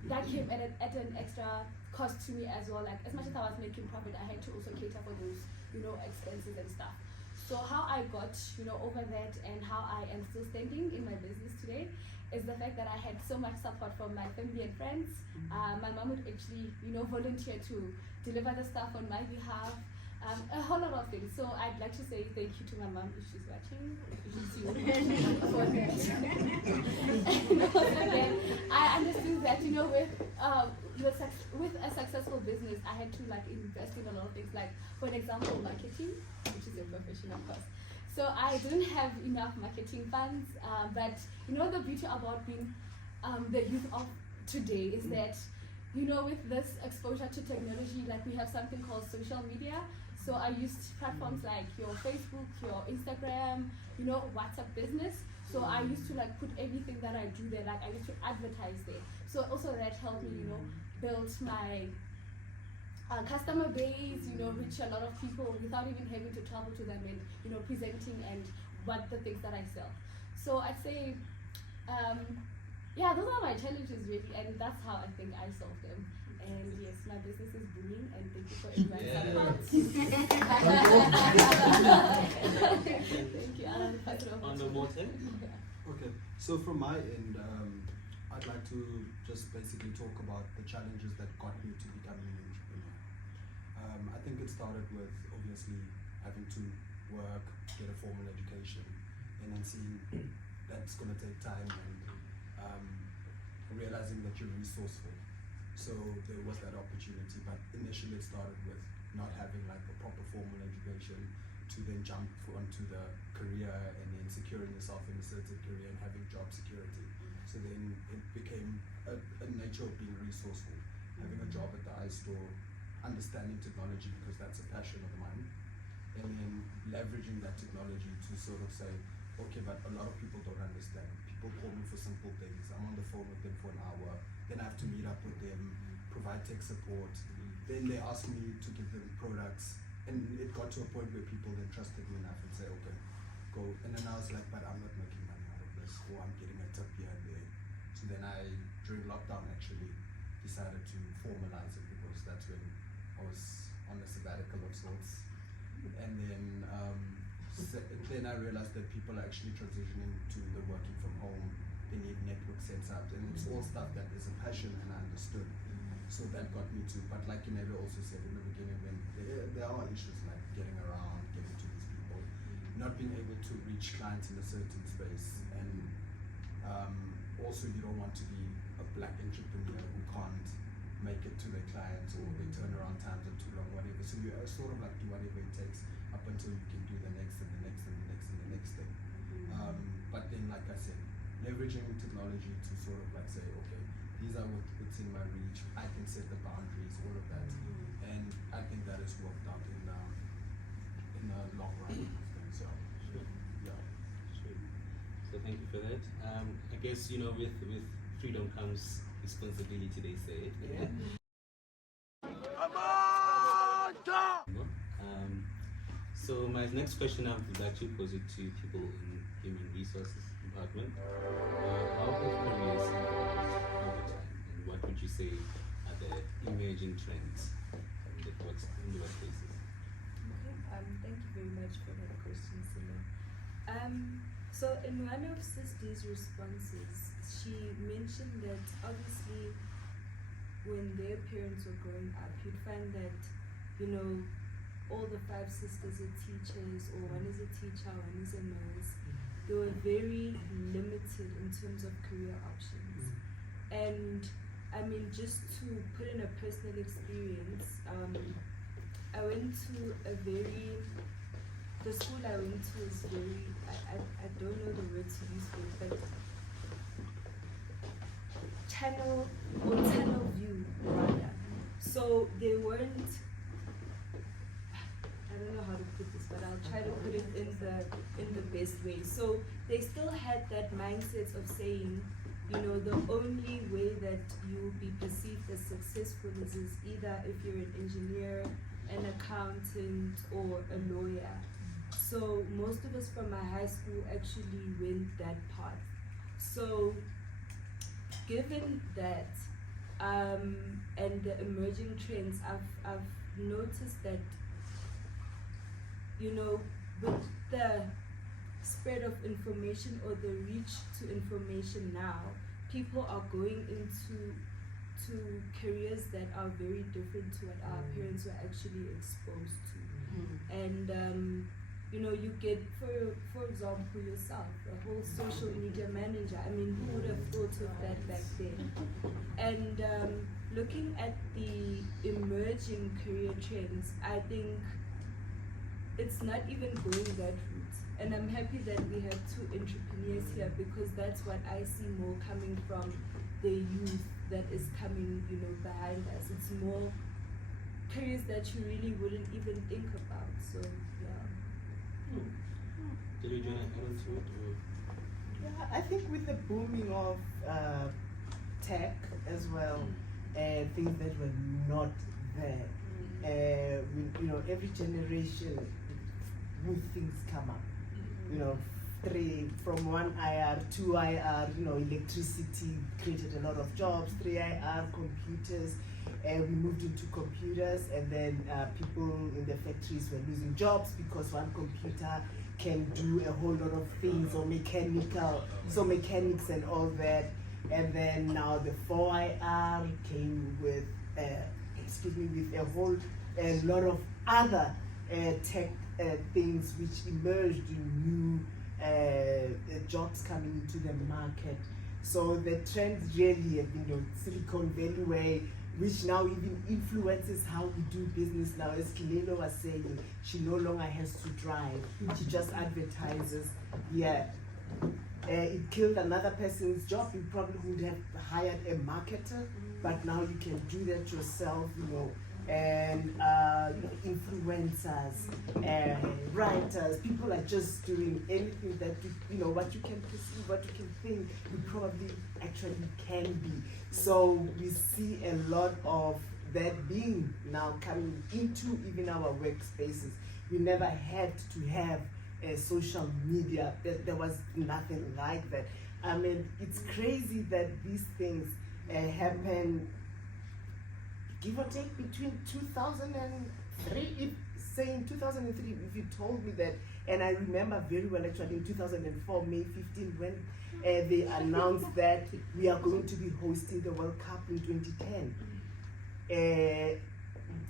that came at an extra cost to me as well. Like, as much as I was making profit, I had to also cater for those, expenses and stuff. So how I got, over that and how I am still standing in my business today is the fact that I had so much support from my family and friends. My mom would actually, volunteer to deliver the stuff on my behalf. A whole lot of things. So I'd like to say thank you to my mom if she's watching. For that. And also then I understood that, with a successful business, I had to invest in a lot of things. Like, for example, marketing, which is a profession, of course. So I didn't have enough marketing funds, but the beauty about being the youth of today is that, with this exposure to technology, we have something called social media. So I used platforms like your Facebook, your Instagram, WhatsApp business. So I used to put everything that I do there. I used to advertise there. So also that helped me, build my customer base, reach a lot of people without even having to travel to them and, presenting and what the things that I sell. So I'd say, those are my challenges really, and that's how I think I solve them. And yes, my business is booming, and thank you for everyone's support. Thank you. I'll pass it over On to the you. motor? Okay, so from my end, I'd like to just basically talk about the challenges that got me to becoming an entrepreneur. I think it started with obviously having to work, get a formal education, and then seeing that's going to take time and realizing that you're resourceful. So there was that opportunity, but initially it started with not having a proper formal education to then jump onto the career and then securing yourself in a certain career and having job security. So then it became a nature of being resourceful, having a job at the iStore, understanding technology because that's a passion of mine, and then leveraging that technology to sort of say, okay, but a lot of people don't understand. People call me for simple things. I'm on the phone with them for an hour. Then I have to meet up with them, provide tech support. Then they ask me to give them products. And it got to a point where people then trusted me enough and say, okay, go. And then I was like, but I'm not making money out of this, or I'm getting a tip here and there. So then I, during lockdown actually, decided to formalize it because that's when I was on a sabbatical of sorts. And then then I realized that people are actually transitioning to the working from home. They need network sets up, and it's all stuff that is a passion, and I understood. So that got me to, but like you maybe also said in the beginning, when there are issues like getting around, getting to these people, not being able to reach clients in a certain space, and also you don't want to be a black entrepreneur who can't make it to their clients, or their turnaround times are too long, whatever. So you sort of do whatever it takes up until you can do the next and the next and the next and the next thing. But then, like I said, leveraging technology to sort of say, okay, these are what's in my reach. I can set the boundaries, all of that, and I think that has worked out in the long run. So, yeah. Sure. So thank you for that. I guess with freedom comes responsibility. They say. Yeah. So my next question I would like to pose it to people in human resources department. How have careers evolved over time, and what would you say are the emerging trends in the workplaces? Thank you very much for that question, Sila. So in one of Sisti's responses, she mentioned that obviously when their parents were growing up, you'd find that, all the 5 sisters are teachers, or one is a teacher, one is a nurse. They were very limited in terms of career options. And I mean, just to put in a personal experience, I went to the school I went to is very, I don't know the word to use for it, but tunnel view rather. So they weren't, I don't know how to put this, but I'll try to put it in the best way. So they still had that mindset of saying, the only way that you will be perceived as successful is either if you're an engineer, an accountant, or a lawyer. So most of us from my high school actually went that path. So given that and the emerging trends, I've noticed that, you know, with the spread of information or the reach to information now, people are going into careers that are very different to what our parents were actually exposed to. And you know, you get, for example, yourself, a whole social media manager. I mean, who would have thought of that back then? And looking at the emerging career trends, I think it's not even going that route. And I'm happy that we have two entrepreneurs here, because that's what I see more coming from the youth that is coming, you know, behind us. It's more careers that you really wouldn't even think about. So yeah. Did you join add on to it? Or? Yeah, I think with the booming of tech as well, things that were not there. You know, every generation, new things come up. You know, from 1 IR, 2 IR, you know, electricity created a lot of jobs, 3 IR, computers. We moved into computers, and then people in the factories were losing jobs because one computer can do a whole lot of things, or mechanics and all that. And then now the 4 IR came with, with a whole lot of other tech things which emerged in new jobs coming into the market. So the trends really have been, you know, Silicon Valley way, which now even influences how we do business now. As Kilelo was saying, she no longer has to drive, she just advertises. Yeah, it killed another person's job. You probably would have hired a marketer, but now you can do that yourself, you know. And you know, influencers, writers, people are just doing anything that you know, what you can perceive, what you can think, you probably actually can be. So we see a lot of that being now coming into even our workspaces. We never had to have social media. There was nothing like that. I mean, it's crazy that these things happen, give or take, between 2003, saying 2003, if you told me that, and I remember very well actually in 2004, May 15, when they announced that we are going to be hosting the World Cup in 2010.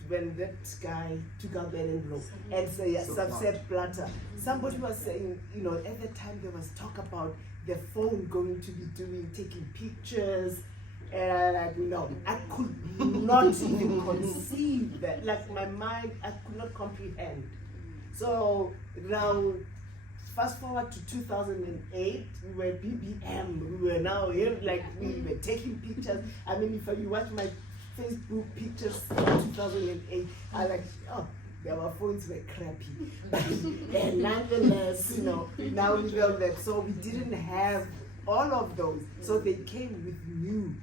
When that guy took out and wrote, and say Sepp Blatter, somebody was saying, you know, at the time there was talk about the phone going to be taking pictures. And no, I could not even conceive that. Like my mind, I could not comprehend. So now, fast forward to 2008, we were BBM. We were now here, like we were taking pictures. I mean, if you watch my Facebook pictures in 2008, I like, oh, our phones were crappy. And nonetheless, you know, now we know that. So we didn't have all of those. So they came with new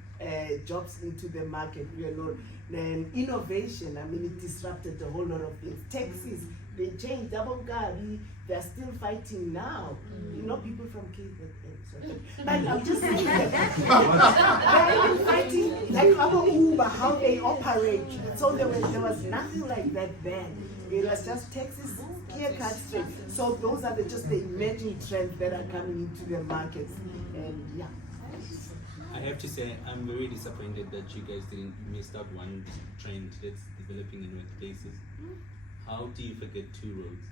jobs into the market, you know, and innovation. I mean, it disrupted a whole lot of things. Taxis, they changed. Double Gari, they're still fighting now. You know, people from KZN. But I'm just saying that they're even fighting, like our Uber, how they operate. So there was nothing like that then. It was just taxis, clear-cut straight. So those are just the emerging trends that are coming into the markets. And yeah. I have to say, I'm very disappointed that you guys didn't miss out one trend that's developing in workplaces. How do you forget 2Roads?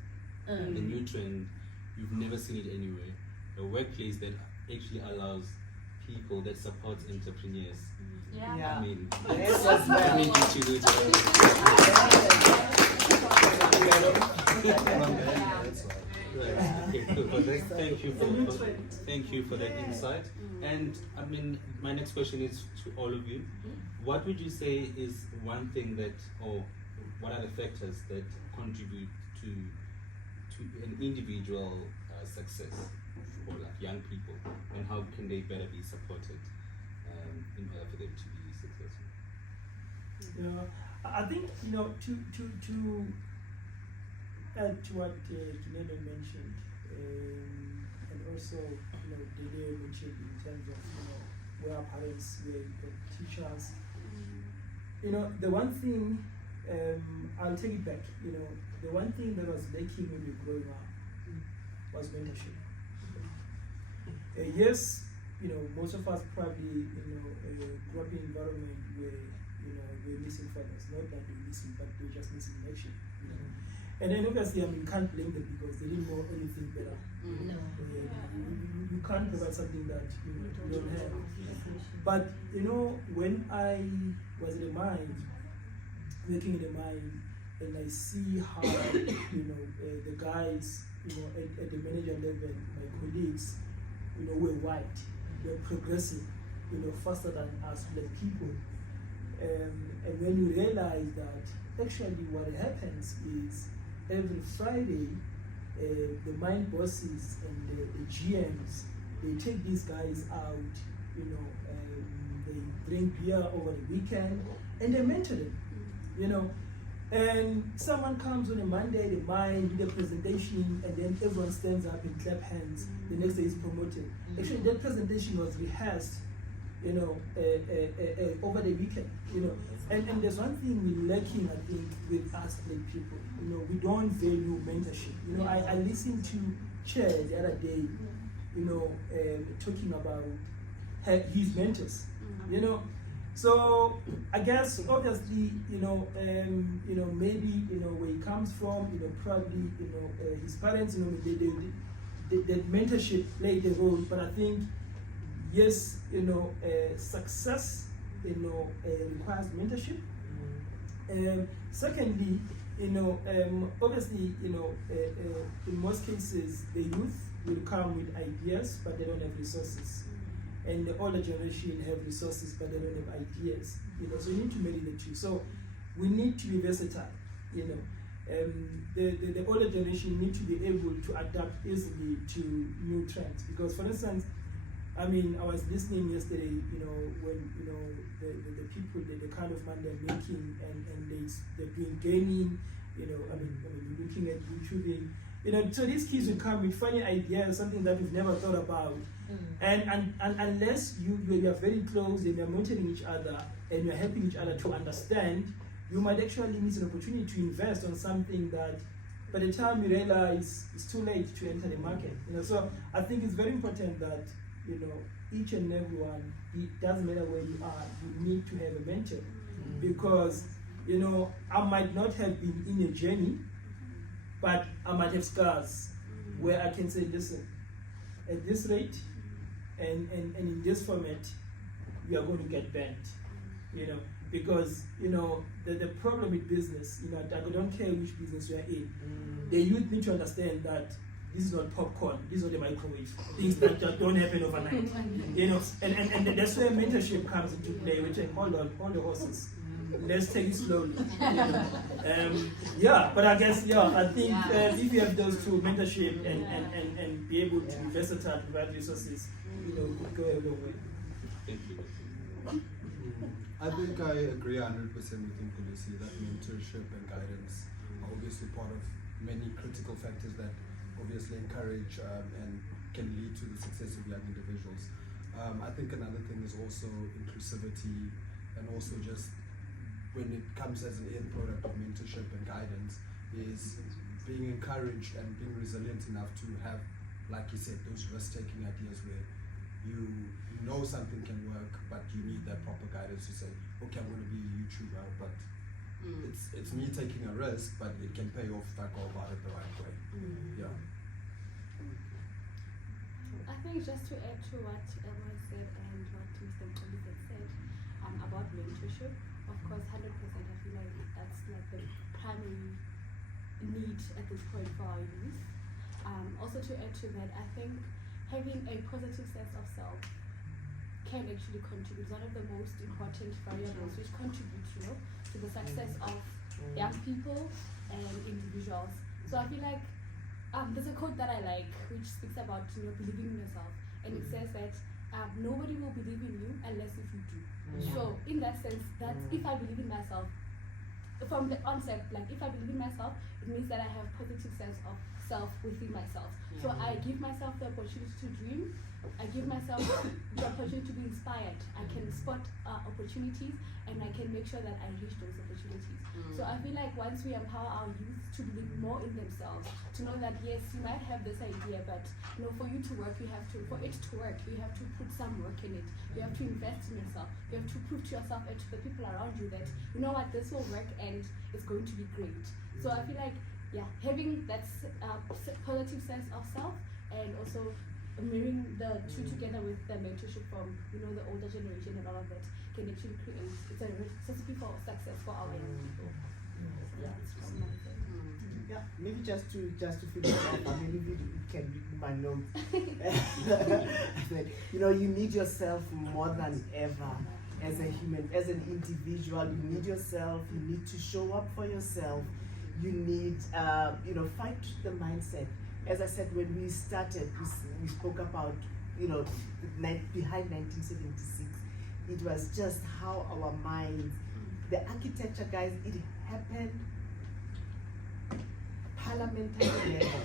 The new trend, you've never seen it anywhere. A workplace that actually allows people, that supports entrepreneurs. Yeah. I mean, Yes, I need you to do it. Right. Okay, cool. Well, thank you for that insight. And I mean, my next question is to all of you. What would you say is one thing that, or what are the factors that contribute to an individual success for like young people, and how can they better be supported in order for them to be successful? I think, you know, add to what Kinelo mentioned, and also, Dele mentioned in terms of, where our parents were teachers. The one thing, I'll take it back, the one thing that was lacking when we were growing up was mentorship. Yes, most of us probably, grew up in an environment where, we're missing fathers. Not that they're missing, but they're just missing in action. And then obviously, you can't blame them because they didn't know anything better. No. You can't provide something that you don't have. But when I was in the mine, working in the mine, and I see how the guys at the manager level, my colleagues, were white, were progressing, faster than us black people. And when you realize that actually what happens is every Friday, the mine bosses and the GMs, they take these guys out, they drink beer over the weekend, and they mentor them, And someone comes on a Monday, the mine, do the presentation, and then everyone stands up and clap hands. The next day is promoted. Actually, that presentation was rehearsed, over the weekend, And there's one thing we're lacking, I think, with us black people. We don't value mentorship. I listened to Chair the other day, talking about his mentors, So I guess obviously, maybe where he comes from, probably his parents, the mentorship played a role. But I think yes, success, requires mentorship. Secondly, obviously, in most cases, the youth will come with ideas, but they don't have resources. And the older generation have resources, but they don't have ideas. So you need to marry the two. So we need to be versatile. The older generation need to be able to adapt easily to new trends. Because, for instance, I was listening yesterday. When the people, the kind of money they're making, and they're doing gaming. Looking at YouTubing. So these kids will come with funny ideas, something that we've never thought about. And unless you are very close and you're mentoring each other and you're helping each other to understand, you might actually miss an opportunity to invest on something that by the time you realize it's too late to enter the market. So I think it's very important that each and everyone, it doesn't matter where you are, you need to have a mentor. Because I might not have been in a journey, but I might have scars where I can say, listen, at this rate and in this format, you are going to get banned. Because the problem with business, I don't care which business you are in. The youth need to understand that this is not popcorn, this is not a microwave, things that don't happen overnight. And that's where mentorship comes into play, which hold the horses. Let's take it slowly. But I guess, I think if you have those two, mentorship and be able to be versatile, provide resources, go a long way. Thank you. I think I agree 100% with Nkulusi that mentorship and guidance are obviously part of many critical factors that obviously encourage and can lead to the success of young individuals. I think another thing is also inclusivity, and also just when it comes as an end product of mentorship and guidance is being encouraged and being resilient enough to have, like you said, those risk-taking ideas where you know something can work, but you need that proper guidance to say, okay, I'm going to be a YouTuber, but it's me taking a risk, but it can pay off if I go about it the right way. Yeah. I think just to add to what Elmer said and what Mr. Mkoli had said about mentorship, of course, 100%, I feel like that's like the primary need at this point for our youth. Also to add to that, I think having a positive sense of self can actually contribute. It's one of the most important variables which contributes, to the success of young people and individuals. So I feel like there's a quote that I like which speaks about believing in yourself, and it says that nobody will believe in you unless if you do. So in that sense, that if I believe in myself, from the onset, like if I believe in myself, it means that I have positive sense of self within myself. So I give myself the opportunity to dream. I give myself the opportunity to be inspired. I can spot opportunities and I can make sure that I reach those opportunities. So I feel like once we empower our youth to believe more in themselves, to know that yes, you might have this idea, but for you to work, for it to work, you have to put some work in it. You have to invest in yourself. You have to prove to yourself and to the people around you that you know what, this will work and it's going to be great. So I feel like having that positive sense of self and also mirroring the two together with the mentorship from the older generation and all of that can actually create, it's a recipe for success for our young people. It's just another thing. Yeah, maybe just to finish off, maybe it can be my note. You need yourself more than ever as a human, as an individual. You need yourself. You need to show up for yourself. You need, fight the mindset. As I said, when we started, we spoke about, behind 1976, it was just how our minds, the architecture, guys, it happened parliamentary level,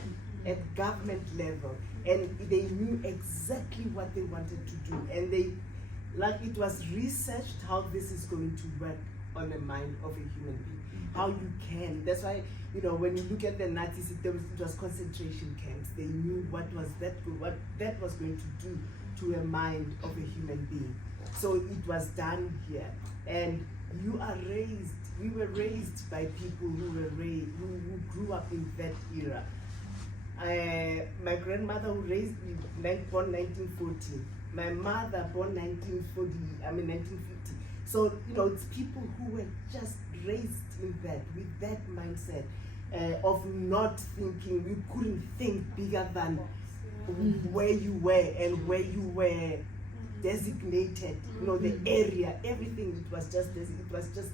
at government level, and they knew exactly what they wanted to do, and it was researched how this is going to work on the mind of a human being, how you can. That's why, when you look at the Nazis, it was concentration camps. They knew what that was going to do to a mind of a human being. So it was done here, and we were raised by people who grew up in that era. My grandmother who raised me, born 1940. My mother born 1950. So, it's people who were just raised in that, with that mindset of not thinking, you couldn't think bigger than where you were and where you were designated, the area, everything, it was just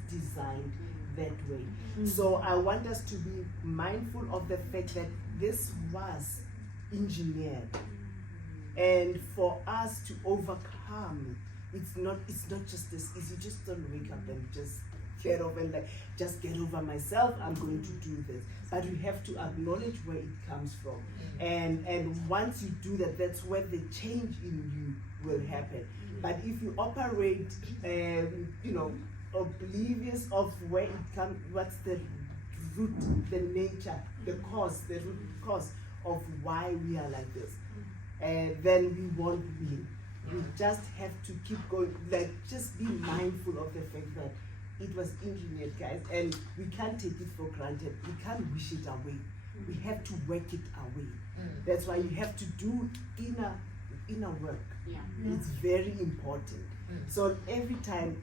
designed that way. So I want us to be mindful of the fact that this was engineered, and for us to overcome, it's not just this easy. You just don't wake up and just get over myself, I'm going to do this. But you have to acknowledge where it comes from, and once you do that, that's where the change in you will happen. But if you operate, oblivious of where it comes, what's the root, the nature, the root cause of why we are like this, then we won't win. We just have to keep going, just be mindful of the fact that it was engineered, guys, and we can't take it for granted. We can't wish it away. We have to work it away. That's why you have to do inner work. It's very important. So every time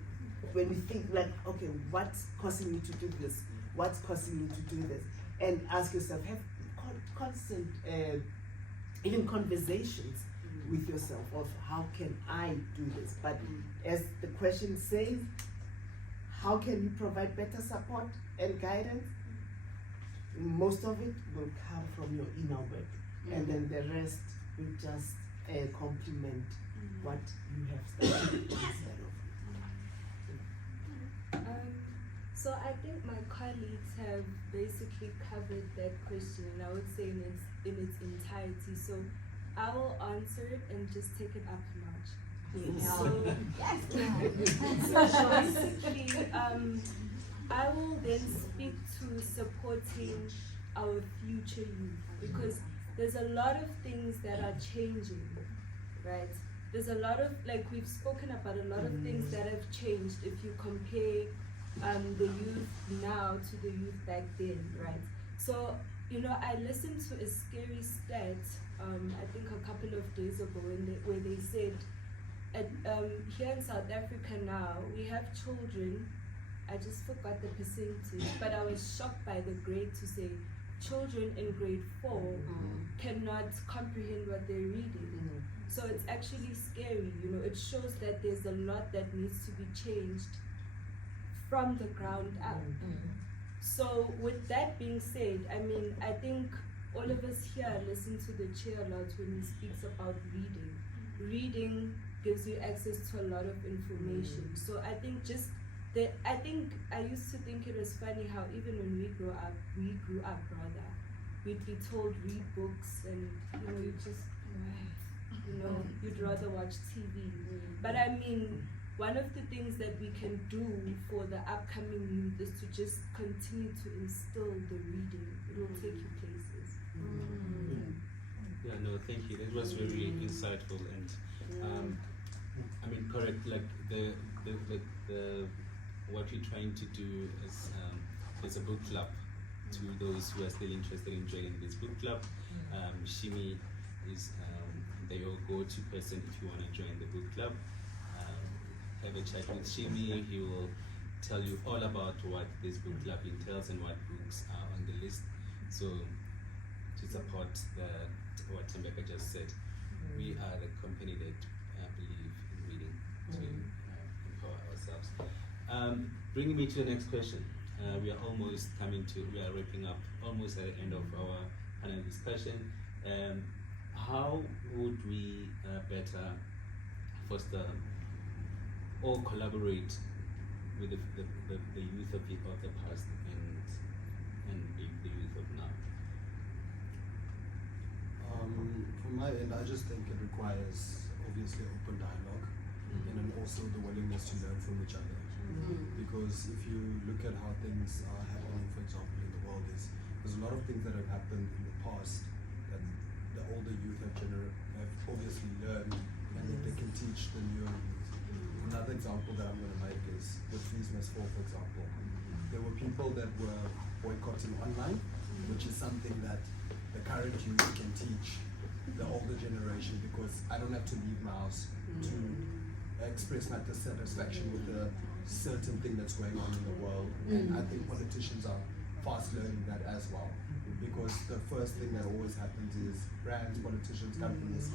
when you think okay, what's causing me to do this? What's causing me to do this? And ask yourself, have constant, even conversations with yourself of how can I do this? But as the question says, how can you provide better support and guidance? Most of it will come from your inner work, and then the rest will just complement what you have started instead of. So I think my colleagues have basically covered that question, and I would say in its entirety. So I will answer it and just take it up a notch. So basically, I will then speak to supporting our future youth, because there's a lot of things that are changing, right? There's a lot of, we've spoken about a lot of things that have changed if you compare the youth now to the youth back then, right? So, I listened to a scary stat, I think a couple of days ago, where they said, here in South Africa now, we have children, I just forgot the percentage, but I was shocked by the grade to say children in grade 4 cannot comprehend what they're reading. So it's actually scary, it shows that there's a lot that needs to be changed from the ground up. So with that being said, I think all of us here listen to the chair a lot when he speaks about reading. Reading gives you access to a lot of information. So I think just I think I used to think it was funny how even when we grew up rather, we'd be told read books and you just you'd rather watch TV. But I mean, one of the things that we can do for the upcoming youth is to just continue to instill the reading. It will take you places. Yeah, no, thank you. That was very insightful and I mean, correct. Like the what we're trying to do is there's a book club to those who are still interested in joining this book club. Shimi is your go-to person if you want to join the book club. Have a chat with Shimi. He will tell you all about what this book club entails and what books are on the list. So to support what Tembeka just said, we are the company that believe in reading to empower ourselves. Bringing me to the next question. We are wrapping up almost at the end of our panel discussion. How would we better foster or collaborate with the youth of the past and the youth of now? From my end, I just think it requires obviously open dialogue and then also the willingness to learn from each other. Because if you look at how things are happening, for example, in the world, there's a lot of things that have happened in the past that the older youth have obviously learned and that they can teach the newer youth. Another example that I'm going to make is with Fees Must Fall, for example. There were people that were boycotting online, which is something that the current youth can teach the older generation, because I don't have to leave my house to express my dissatisfaction with a certain thing that's going on in the world. And I think politicians are fast learning that as well, because the first thing that always happens is brands, politicians, companies,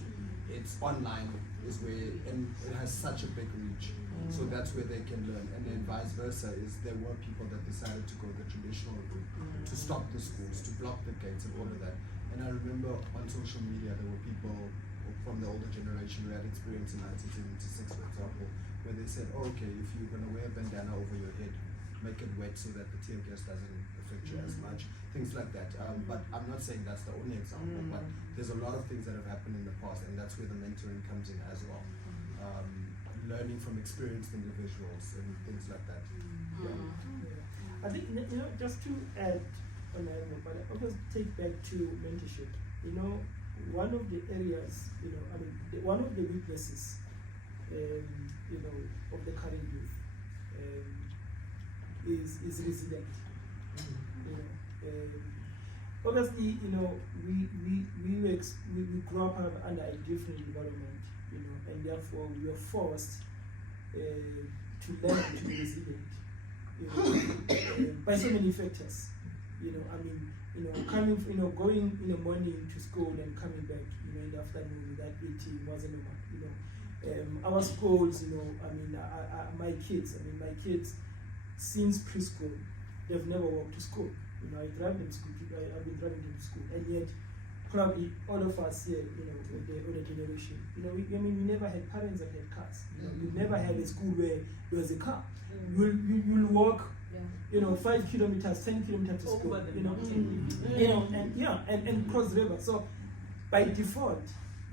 it's online is where, and it has such a big reach, so that's where they can learn. And then vice versa is there were people that decided to go the traditional route, to stop the schools, to block the gates and all of that. And I remember on social media there were people from the older generation who had experience in 1976, for example, where they said, oh, okay, if you're going to wear a bandana over your head, make it wet so that the tear gas doesn't affect you as much, things like that. But I'm not saying that's the only example, but there's a lot of things that have happened in the past, and that's where the mentoring comes in as well. Learning from experienced individuals and things like that. I think, just to add on that, but I always take back to mentorship. One of the areas, one of the weaknesses, of the current youth is resilient. Obviously, we grew up under a different environment, and therefore we were forced to learn to be resilient, by so many factors. Going in the morning to school and coming back, in the afternoon without eating wasn't normal. Our schools, my kids, since preschool, they've never walked to school. I drive them to school. I've been driving them to school, and yet probably all of us here, with the older generation, we never had parents that had cars. We never had a school where there was a car. You'll walk, 5 kilometers, 10 kilometers to school, and cross the river. So by default,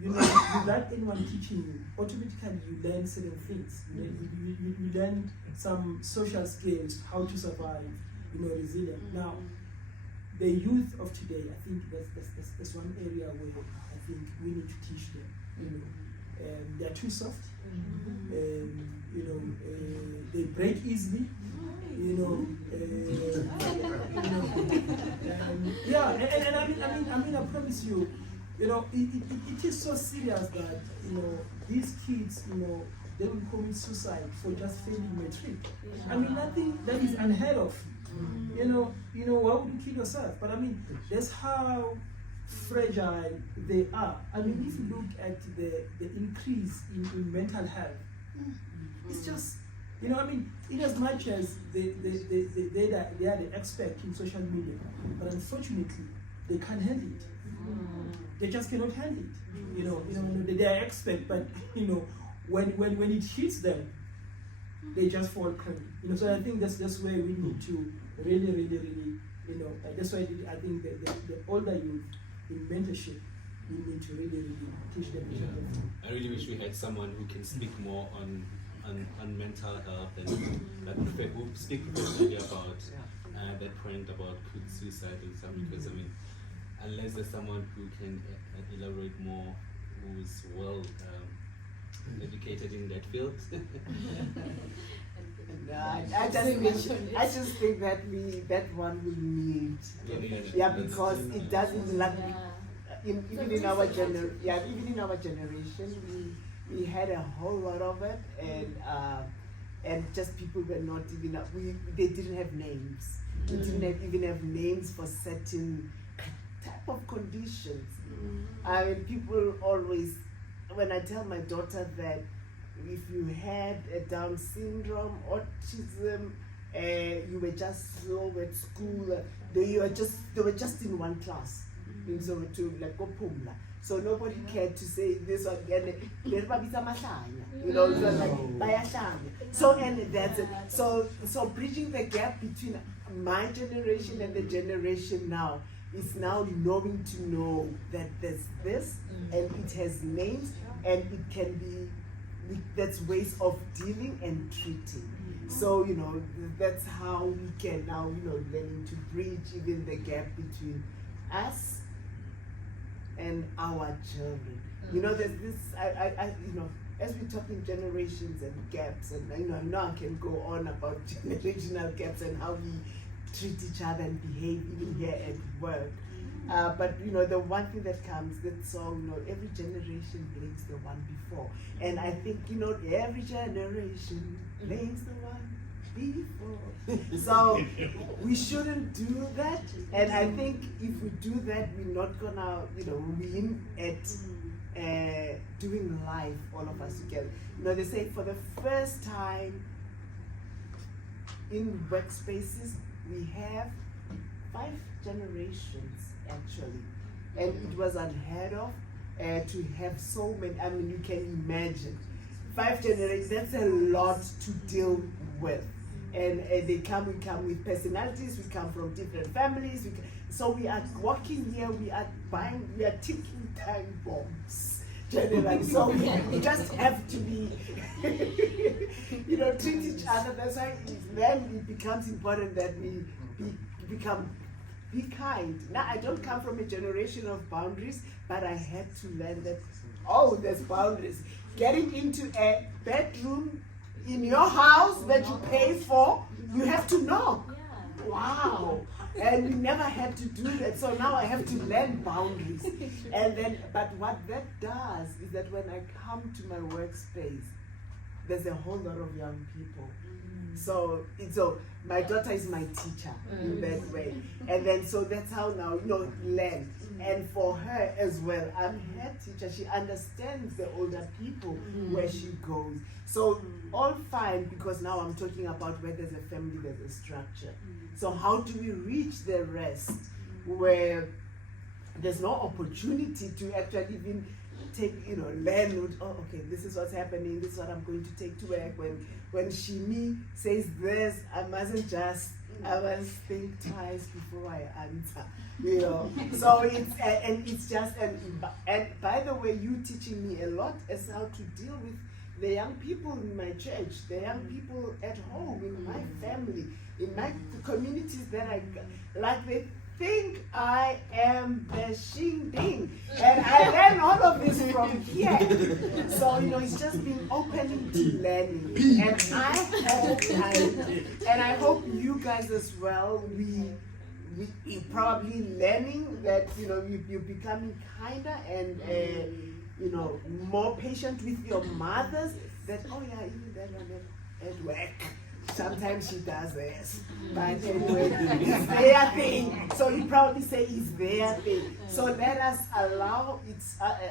without anyone teaching you, automatically you learn certain things. You learn some social skills, how to survive, resilient. Now, the youth of today, I think that's one area where I think we need to teach them. They're too soft. They break easily. I promise you, it is so serious that these kids, they will commit suicide for just failing matric. Nothing that is unheard of. Why would you kill yourself? But that's how fragile they are. If you look at the increase in mental health, it's just, in as much as they are the expert in social media, but unfortunately, they can't handle it. They just cannot handle it. They are expert, but when it hits them, they just fall credit. You know, so I think that's where we need to really, you know, that's why I think the older youth in mentorship, we need to really teach them. I really wish we had someone who can speak more on mental health and who speak professionally about that point about suicide and stuff, because I mean, unless there's someone who can elaborate more, who is well educated in that field. No, I just think that one will need, because it doesn't like even in our generation we had a whole lot of it, and just people were not even they didn't have names. We didn't even have names for certain type of conditions. I mean, people always, when I tell my daughter that if you had a Down syndrome, autism, you were just slow at school, they were just in one class. So to like go pumla. So nobody cared to say this one again. You know, it was like bayashanya. So and that's it. So bridging the gap between my generation and the generation now is now knowing to know that there's this and it has names and it can be, that's ways of dealing and treating. So, you know, that's how we can now, you know, learning to bridge even the gap between us and our children. You know, there's this, I you know, as we're talking generations and gaps, and you know I can go on about generational gaps and how we treat each other and behave even here at work. But you know, the one thing that comes, that song, you know, every generation blames the one before. And I think, you know, every generation blames the one before. So we shouldn't do that. And I think if we do that, we're not gonna, you know, win at doing life, all of us together. You know, they say for the first time in workspaces, we have 5 generations actually, and it was unheard of to have so many. I mean, you can imagine 5 generations. That's a lot to deal with, and we come with personalities. We come from different families. So we are walking here. We are ticking time bombs. Generally, so we just have to be, you know, treat each other. That's why then it becomes important that we be kind. Now, I don't come from a generation of boundaries, but I had to learn that, there's boundaries. Getting into a bedroom in your house that you pay for, you have to knock. Yeah. Wow. And we never had to do that. So now I have to learn boundaries. And then, but what that does is that when I come to my workspace, there's a whole lot of young people. So my daughter is my teacher in that way. And then so that's how now, you know, learn. And for her as well, I'm her teacher. She understands the older people where she goes. So all fine, because now I'm talking about where there's a family, there's a structure. So how do we reach the rest where there's no opportunity to actually even take, you know, learn, okay, this is what's happening, this is what I'm going to take to work. When Shimi says this, I must think twice before I answer, you know. So it's just, and by the way, you teaching me a lot as how to deal with the young people in my church, the young people at home, in my family, in my communities that I like. They think I am the Xing Ding, and I learn all of this from here. So, you know, it's just been opening to learning, and I hope you guys as well. We probably learning that, you know, you're becoming kinder and you know, more patient with your mothers. That even that one at work. Sometimes she does this, but anyway, it's their thing. So you probably say it's their thing. So let us allow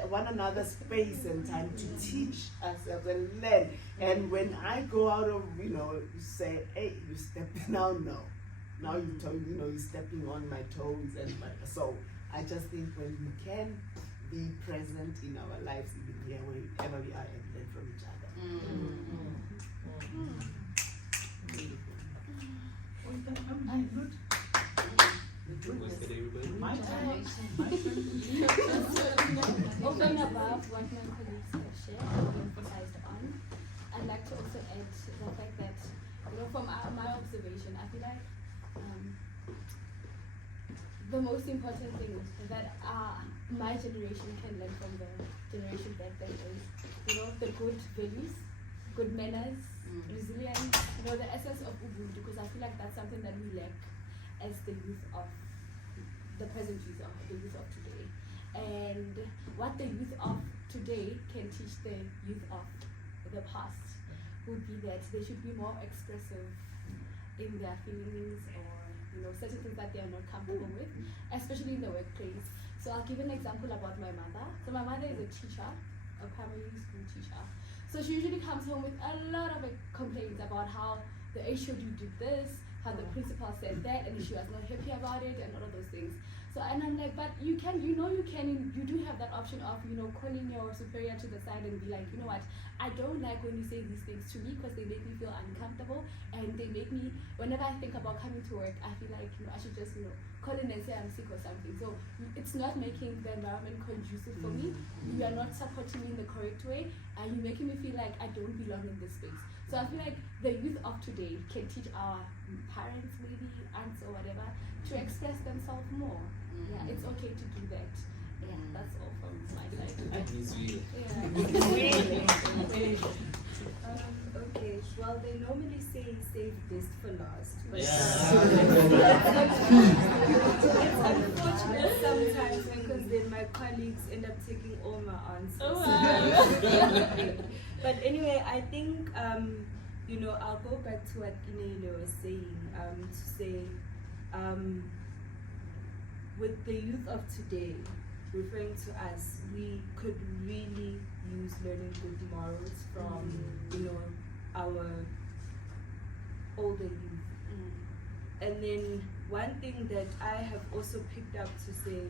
one another space and time to teach ourselves and learn. And when I go out of, you know, you say, hey, you stepping out now. Now you're stepping on my toes so I just think when we can be present in our lives, even here, wherever we are, and learn from each other. Was that everybody? Over and above what my colleagues have shared and emphasized on, I'd like to also add the fact that, from my observation, I feel like the most important thing that my generation can learn from the generation back then is, the good values, good manners, resilience, the essence of Ubuntu, because I feel like that's something that we lack as the youth of the present youth of the youth of today. And what the youth of today can teach the youth of the past would be that they should be more expressive in their feelings, or certain things that they are not comfortable with, especially in the workplace. So I'll give an example about my mother. So my mother is a teacher, a primary school teacher. So she usually comes home with a lot of complaints about how the HOD did this, how the principal said that, and she was not happy about it, and all of those things. So, and I'm like, but you do have that option of, calling your superior to the side and be like, you know what, I don't like when you say these things to me because they make me feel uncomfortable, and they make me, whenever I think about coming to work, I feel like, I should just, call in and say I'm sick or something. So it's not making the environment conducive for me. You are not supporting me in the correct way, and you're making me feel like I don't belong in this space. So I feel like the youth of today can teach our parents, maybe aunts or whatever, to express themselves more. Yeah, it's okay to do that. Yeah, that's all from my side. That is real. Okay, well, they normally say save best for last. But it's unfortunate sometimes because then my colleagues end up taking all my answers. Oh, wow. But anyway, I think, I'll go back to what Inele was saying, to say, with the youth of today, referring to us, we could really use learning good morals from, our older youth. And then one thing that I have also picked up to say,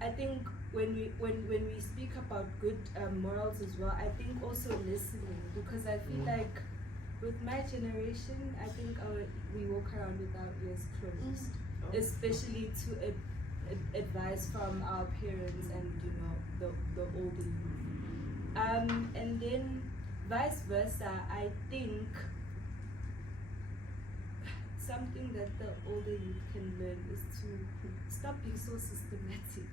I think when we speak about good morals as well, I think also listening, because I feel like with my generation, I think we walk around with our ears closed, especially to advice from our parents and the older youth. And then vice versa, I think something that the older youth can learn is to stop being so systematic.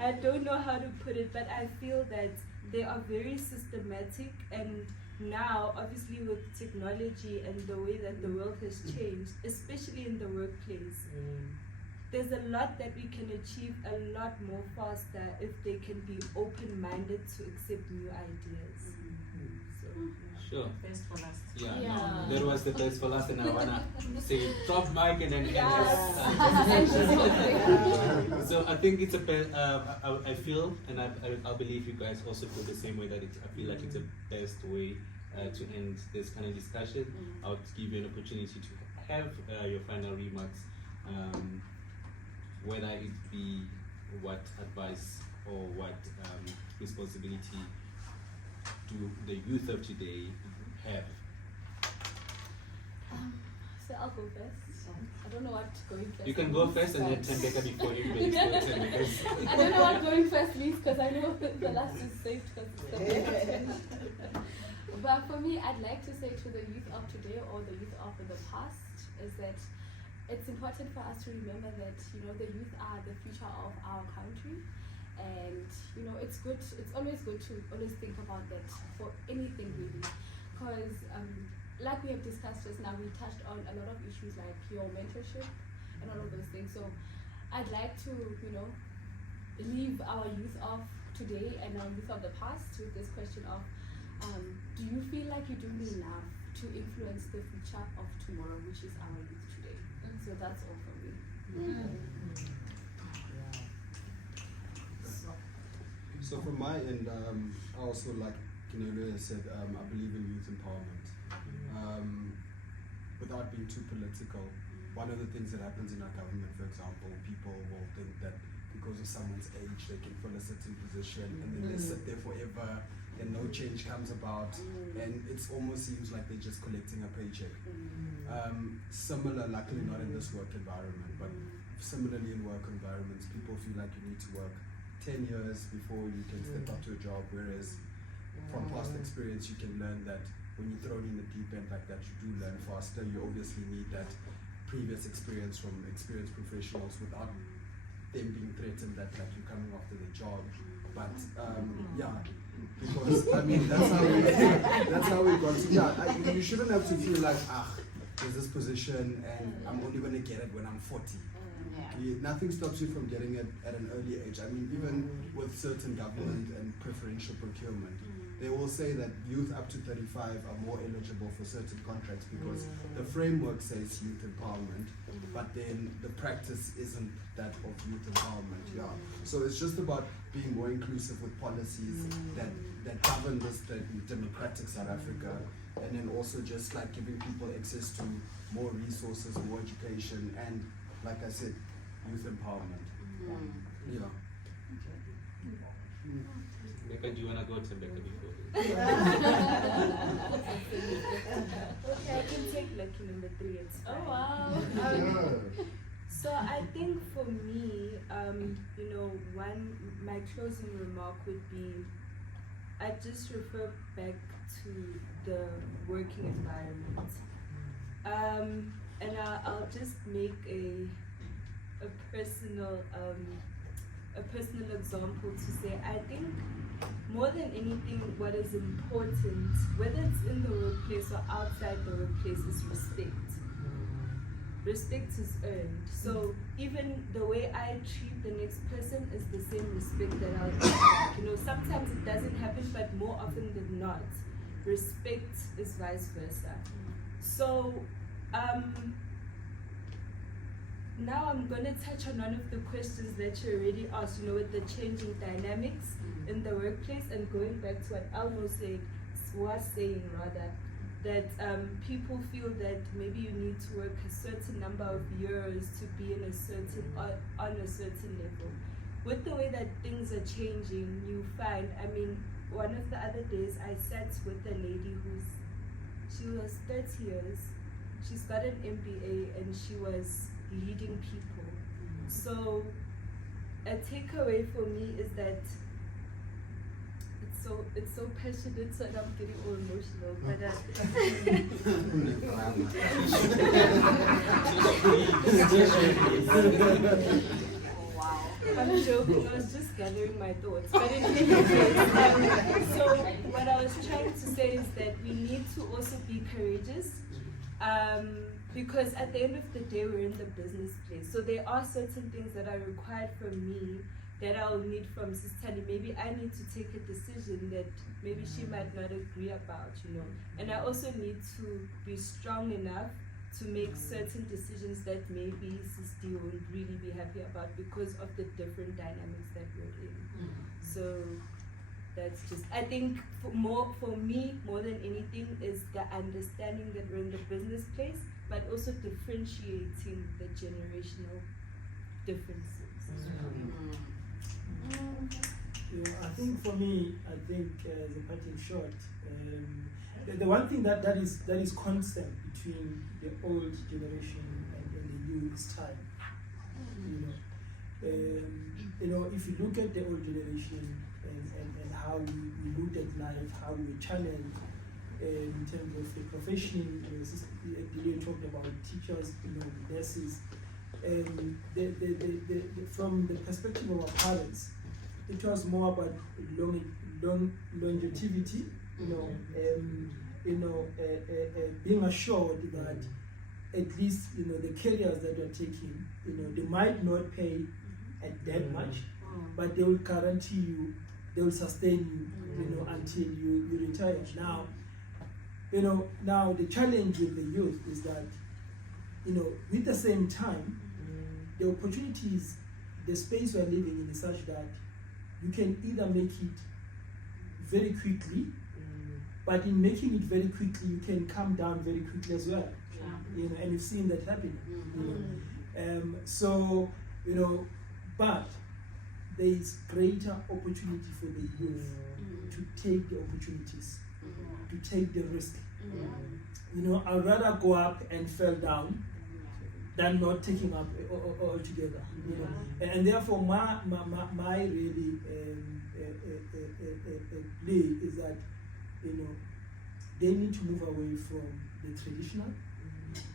I don't know how to put it, but I feel that they are very systematic, and now obviously with technology and the way that the world has changed, especially in the workplace, there's a lot that we can achieve a lot more faster if they can be open-minded to accept new ideas. Sure. Best for last. Yeah. That was the best for last, and I wanna say drop mic and then So I think it's I feel, and I believe you guys also feel the same way, that I feel like it's the best way to end this kind of discussion. I'll give you an opportunity to have your final remarks, whether it be what advice or what responsibility do the youth of today have? So I'll go first. I don't know what going first. You can go first and then Tembeka before everybody goes. I don't know what going first means because I know the last is saved because it's the best. But for me, I'd like to say to the youth of today or the youth of the past is that it's important for us to remember that the youth are the future of our country. And it's always good to always think about that for anything really, because like we have discussed just now, we touched on a lot of issues like your mentorship and all of those things. So I'd like to leave our youth of today and our youth of the past with this question of do you feel like you're doing enough to influence the future of tomorrow, which is our youth today? So that's all from me. So from my end, I also, like Kinelo said, I believe in youth empowerment. Without being too political, one of the things that happens in our government, for example, people will think that because of someone's age, they can fill a certain position and then they sit there forever and no change comes about, and it almost seems like they're just collecting a paycheck. Similar, luckily not in this work environment, but similarly in work environments, people feel like you need to work 10 years before you can step up to a job, whereas from past experience you can learn that when you're thrown in the deep end like that, you do learn faster. You obviously need that previous experience from experienced professionals without them being threatened that like you're coming after the job. But yeah, because I mean that's how we got to, yeah, you shouldn't have to feel like there's this position and I'm only going to get it when I'm 40. Nothing stops you from getting it at an early age. I mean, even with certain government and preferential procurement, they will say that youth up to 35 are more eligible for certain contracts because the framework says youth empowerment, but then the practice isn't that of youth empowerment. Yeah. So it's just about being more inclusive with policies that govern this democratic South Africa, and then also just like giving people access to more resources, more education, and like I said, youth empowerment. Yeah. Becca, do you want to go to Becca before? Okay, I can take lucky number 3. It's fine. Oh wow. So I think for me, you know, my closing remark would be, I just refer back to the working environment, and I'll just make a personal example to say, I think more than anything, what is important, whether it's in the workplace or outside the workplace, is respect. Respect is earned. So even the way I treat the next person is the same respect that I'll give back. You know, sometimes it doesn't happen, but more often than not, respect is vice versa. So now I'm going to touch on one of the questions that you already asked, you know, with the changing dynamics in the workplace, and going back to what Elmo was saying, that people feel that maybe you need to work a certain number of years to be in on a certain level. With the way that things are changing, you find, I mean, one of the other days I sat with a lady she was 30 years, she's got an MBA, and she was leading people. So a takeaway for me is that it's so passionate, so I'm getting all emotional. But I'm joking, I was just gathering my thoughts. But in any case, so what I was trying to say is that we need to also be courageous. Because at the end of the day, we're in the business place. So there are certain things that are required from me that I'll need from Sistani. Maybe I need to take a decision that maybe she might not agree about, you know. And I also need to be strong enough to make certain decisions that maybe Sisti won't really be happy about because of the different dynamics that we're in. So that's just, I think for me, more than anything, is the understanding that we're in the business place, but also differentiating the generational differences. Yeah, I think for me, the parting shot, the one thing that is constant between the old generation and the new is time. You know, if you look at the old generation and how we looked at life, how we were channeled in terms of the profession, you talked about teachers, nurses. From the perspective of our parents, it was more about longevity, being assured that at least the careers that you're taking, they might not pay at that much, but they will guarantee you, they will sustain you, until you retire. Now the challenge with the youth is that, with the same time, the opportunities, the space we are living in is such that you can either make it very quickly, but in making it very quickly, you can come down very quickly as well. you know, and you've seen that happening. You know. So, you know, but there is greater opportunity for the youth to take the opportunities, to take the risk. You know, I'd rather go up and fall down than not taking up altogether. You know, and therefore my really play is that, you know, they need to move away from the traditional.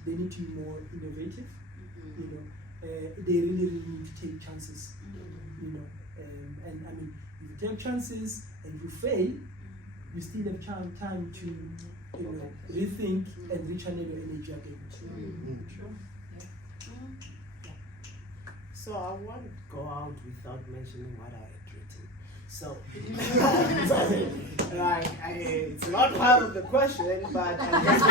They need to be more innovative. You know, they really need to take chances. You know, and I mean, if you take chances and you fail, you still have time to, you know, rethink and rechannel your energy again. So I won't go out without mentioning what I had written. So, it's not part of the question, but I guess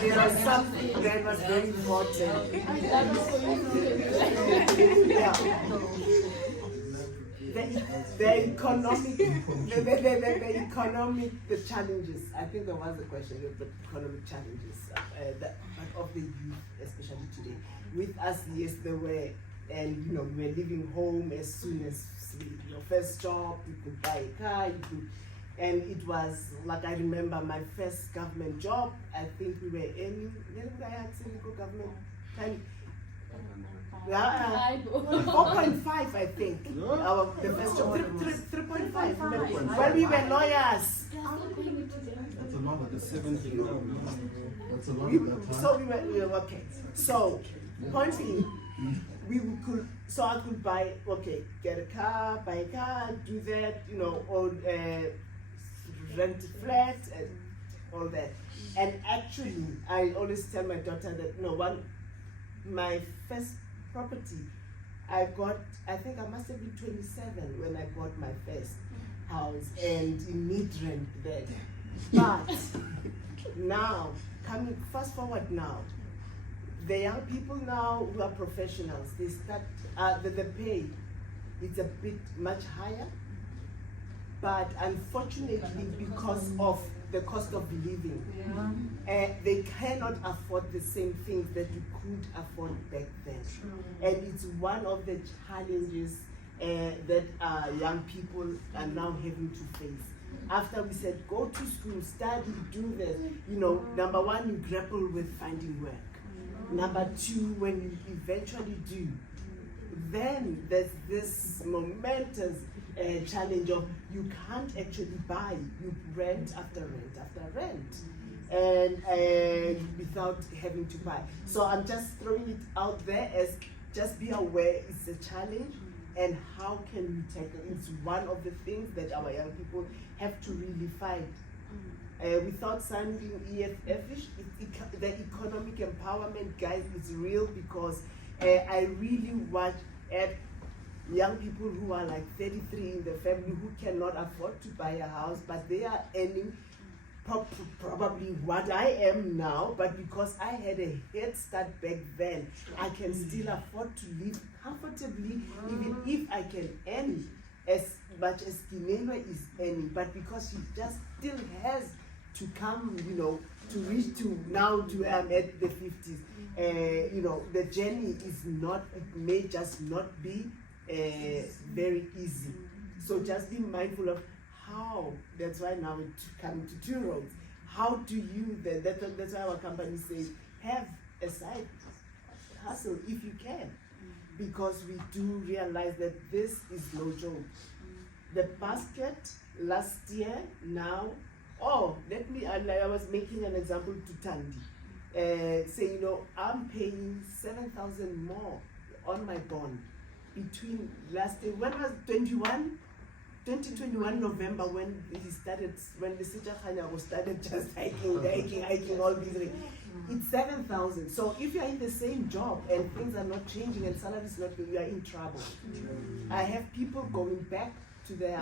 there was something that was very important. Yeah. The challenges. I think there was a question of the economic challenges, but of the youth, especially today. With us, yes, there were, and you know, we were leaving home as soon as your first job, you could buy a car, you could, and it was like, I remember my first government job. I think we were earning, I had Senegal government time. 4.5, I think. The first job, 3.5. When we were lawyers. That's a lot of the 17. That's a lot of that time. So we were okay. So, point being, so I could buy, get a car, buy a car, do that, you know, or rent a flat and all that. And actually, I always tell my daughter that, my first property, I think I must have been 27 when I bought my first house, and in mid-rent then. But now, fast forward now, the young people now who are professionals, they start, the pay, it's a bit much higher, but unfortunately because of the cost of living, they cannot afford the same things that you could afford back then. And it's one of the challenges that young people are now having to face. After we said, go to school, study, do this, number one, you grapple with finding work. Number two, when you eventually do, then there's this momentous challenge of you can't actually buy, you rent after rent after rent, and without having to buy. So I'm just throwing it out there as just be aware it's a challenge, and how can we tackle it? It's one of the things that our young people have to really fight. Without sounding EFF-ish, the economic empowerment, guys, is real, because I really watch at young people who are like 33 in the family who cannot afford to buy a house, but they are earning probably what I am now, but because I had a head start back then, I can still afford to live comfortably, even if I can earn as much as Kinenwa is earning, but because she just still has to come, to reach to now to at the 50s. The journey is not, it may just not be very easy. So just be mindful of how, that's why now it's coming to 2Roads. How do you, that's why our company says, have a side hustle if you can. Because we do realize that this is no joke. The basket last year, now, I was making an example to Tandy. Say, I'm paying 7,000 more on my bond between last year, when was 2021 November, when the Sija Khanya started just hiking all these things. It's 7,000. So if you're in the same job and things are not changing and salary is not good, you are in trouble. I have people going back to their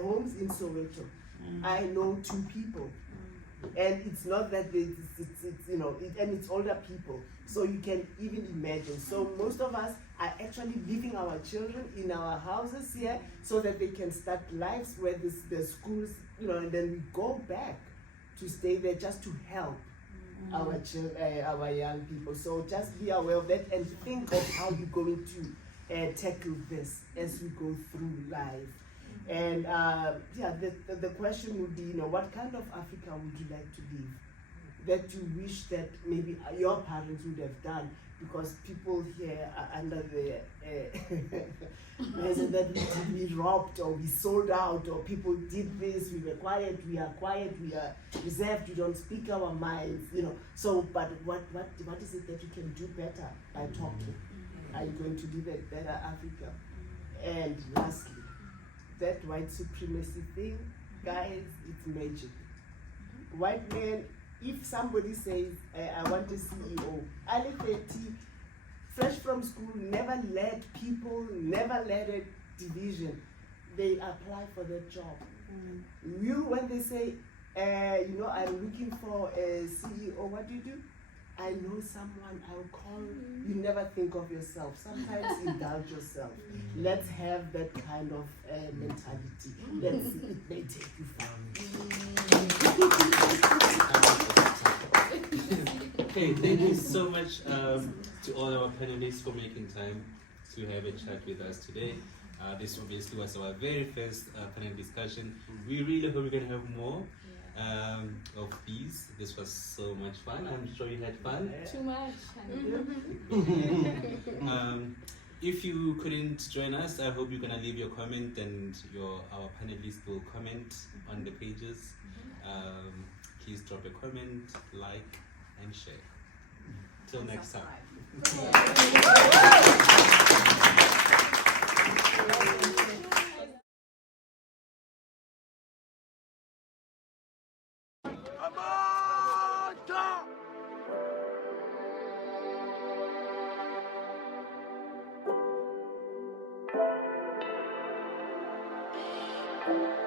homes in Soweto. I know 2 people. And it's not that and it's older people. So you can even imagine. So most of us are actually leaving our children in our houses here so that they can start lives where the schools, and then we go back to stay there just to help our young people. So just be aware of that and think of how you're going to tackle this as we go through life. And the question would be, what kind of Africa would you like to live? That you wish that maybe your parents would have done, because people here are under the measure that we robbed or we sold out, or people did this, we were quiet, we are reserved, we don't speak our minds, So, but what is it that you can do better by talking? Are you going to live a better Africa? And lastly, that white supremacy thing, guys, it's magic. White men, if somebody says, I want a CEO, early 30, fresh from school, never led people, never led a division, they apply for that job. You, when they say, I'm looking for a CEO, what do? I know someone, I'll call. You never think of yourself. Sometimes indulge yourself. Let's have that kind of mentality. Let's see, it may take you far. Okay, thank you so much to all our panelists for making time to have a chat with us today. This obviously was our very first panel discussion. We really hope we're going to have more of these. This was so much fun. I'm sure you had fun. Too much. If you couldn't join us, I hope you're going to leave your comment and our panelists will comment on the pages. Please drop a comment, like, and share. Till next time. Thank you.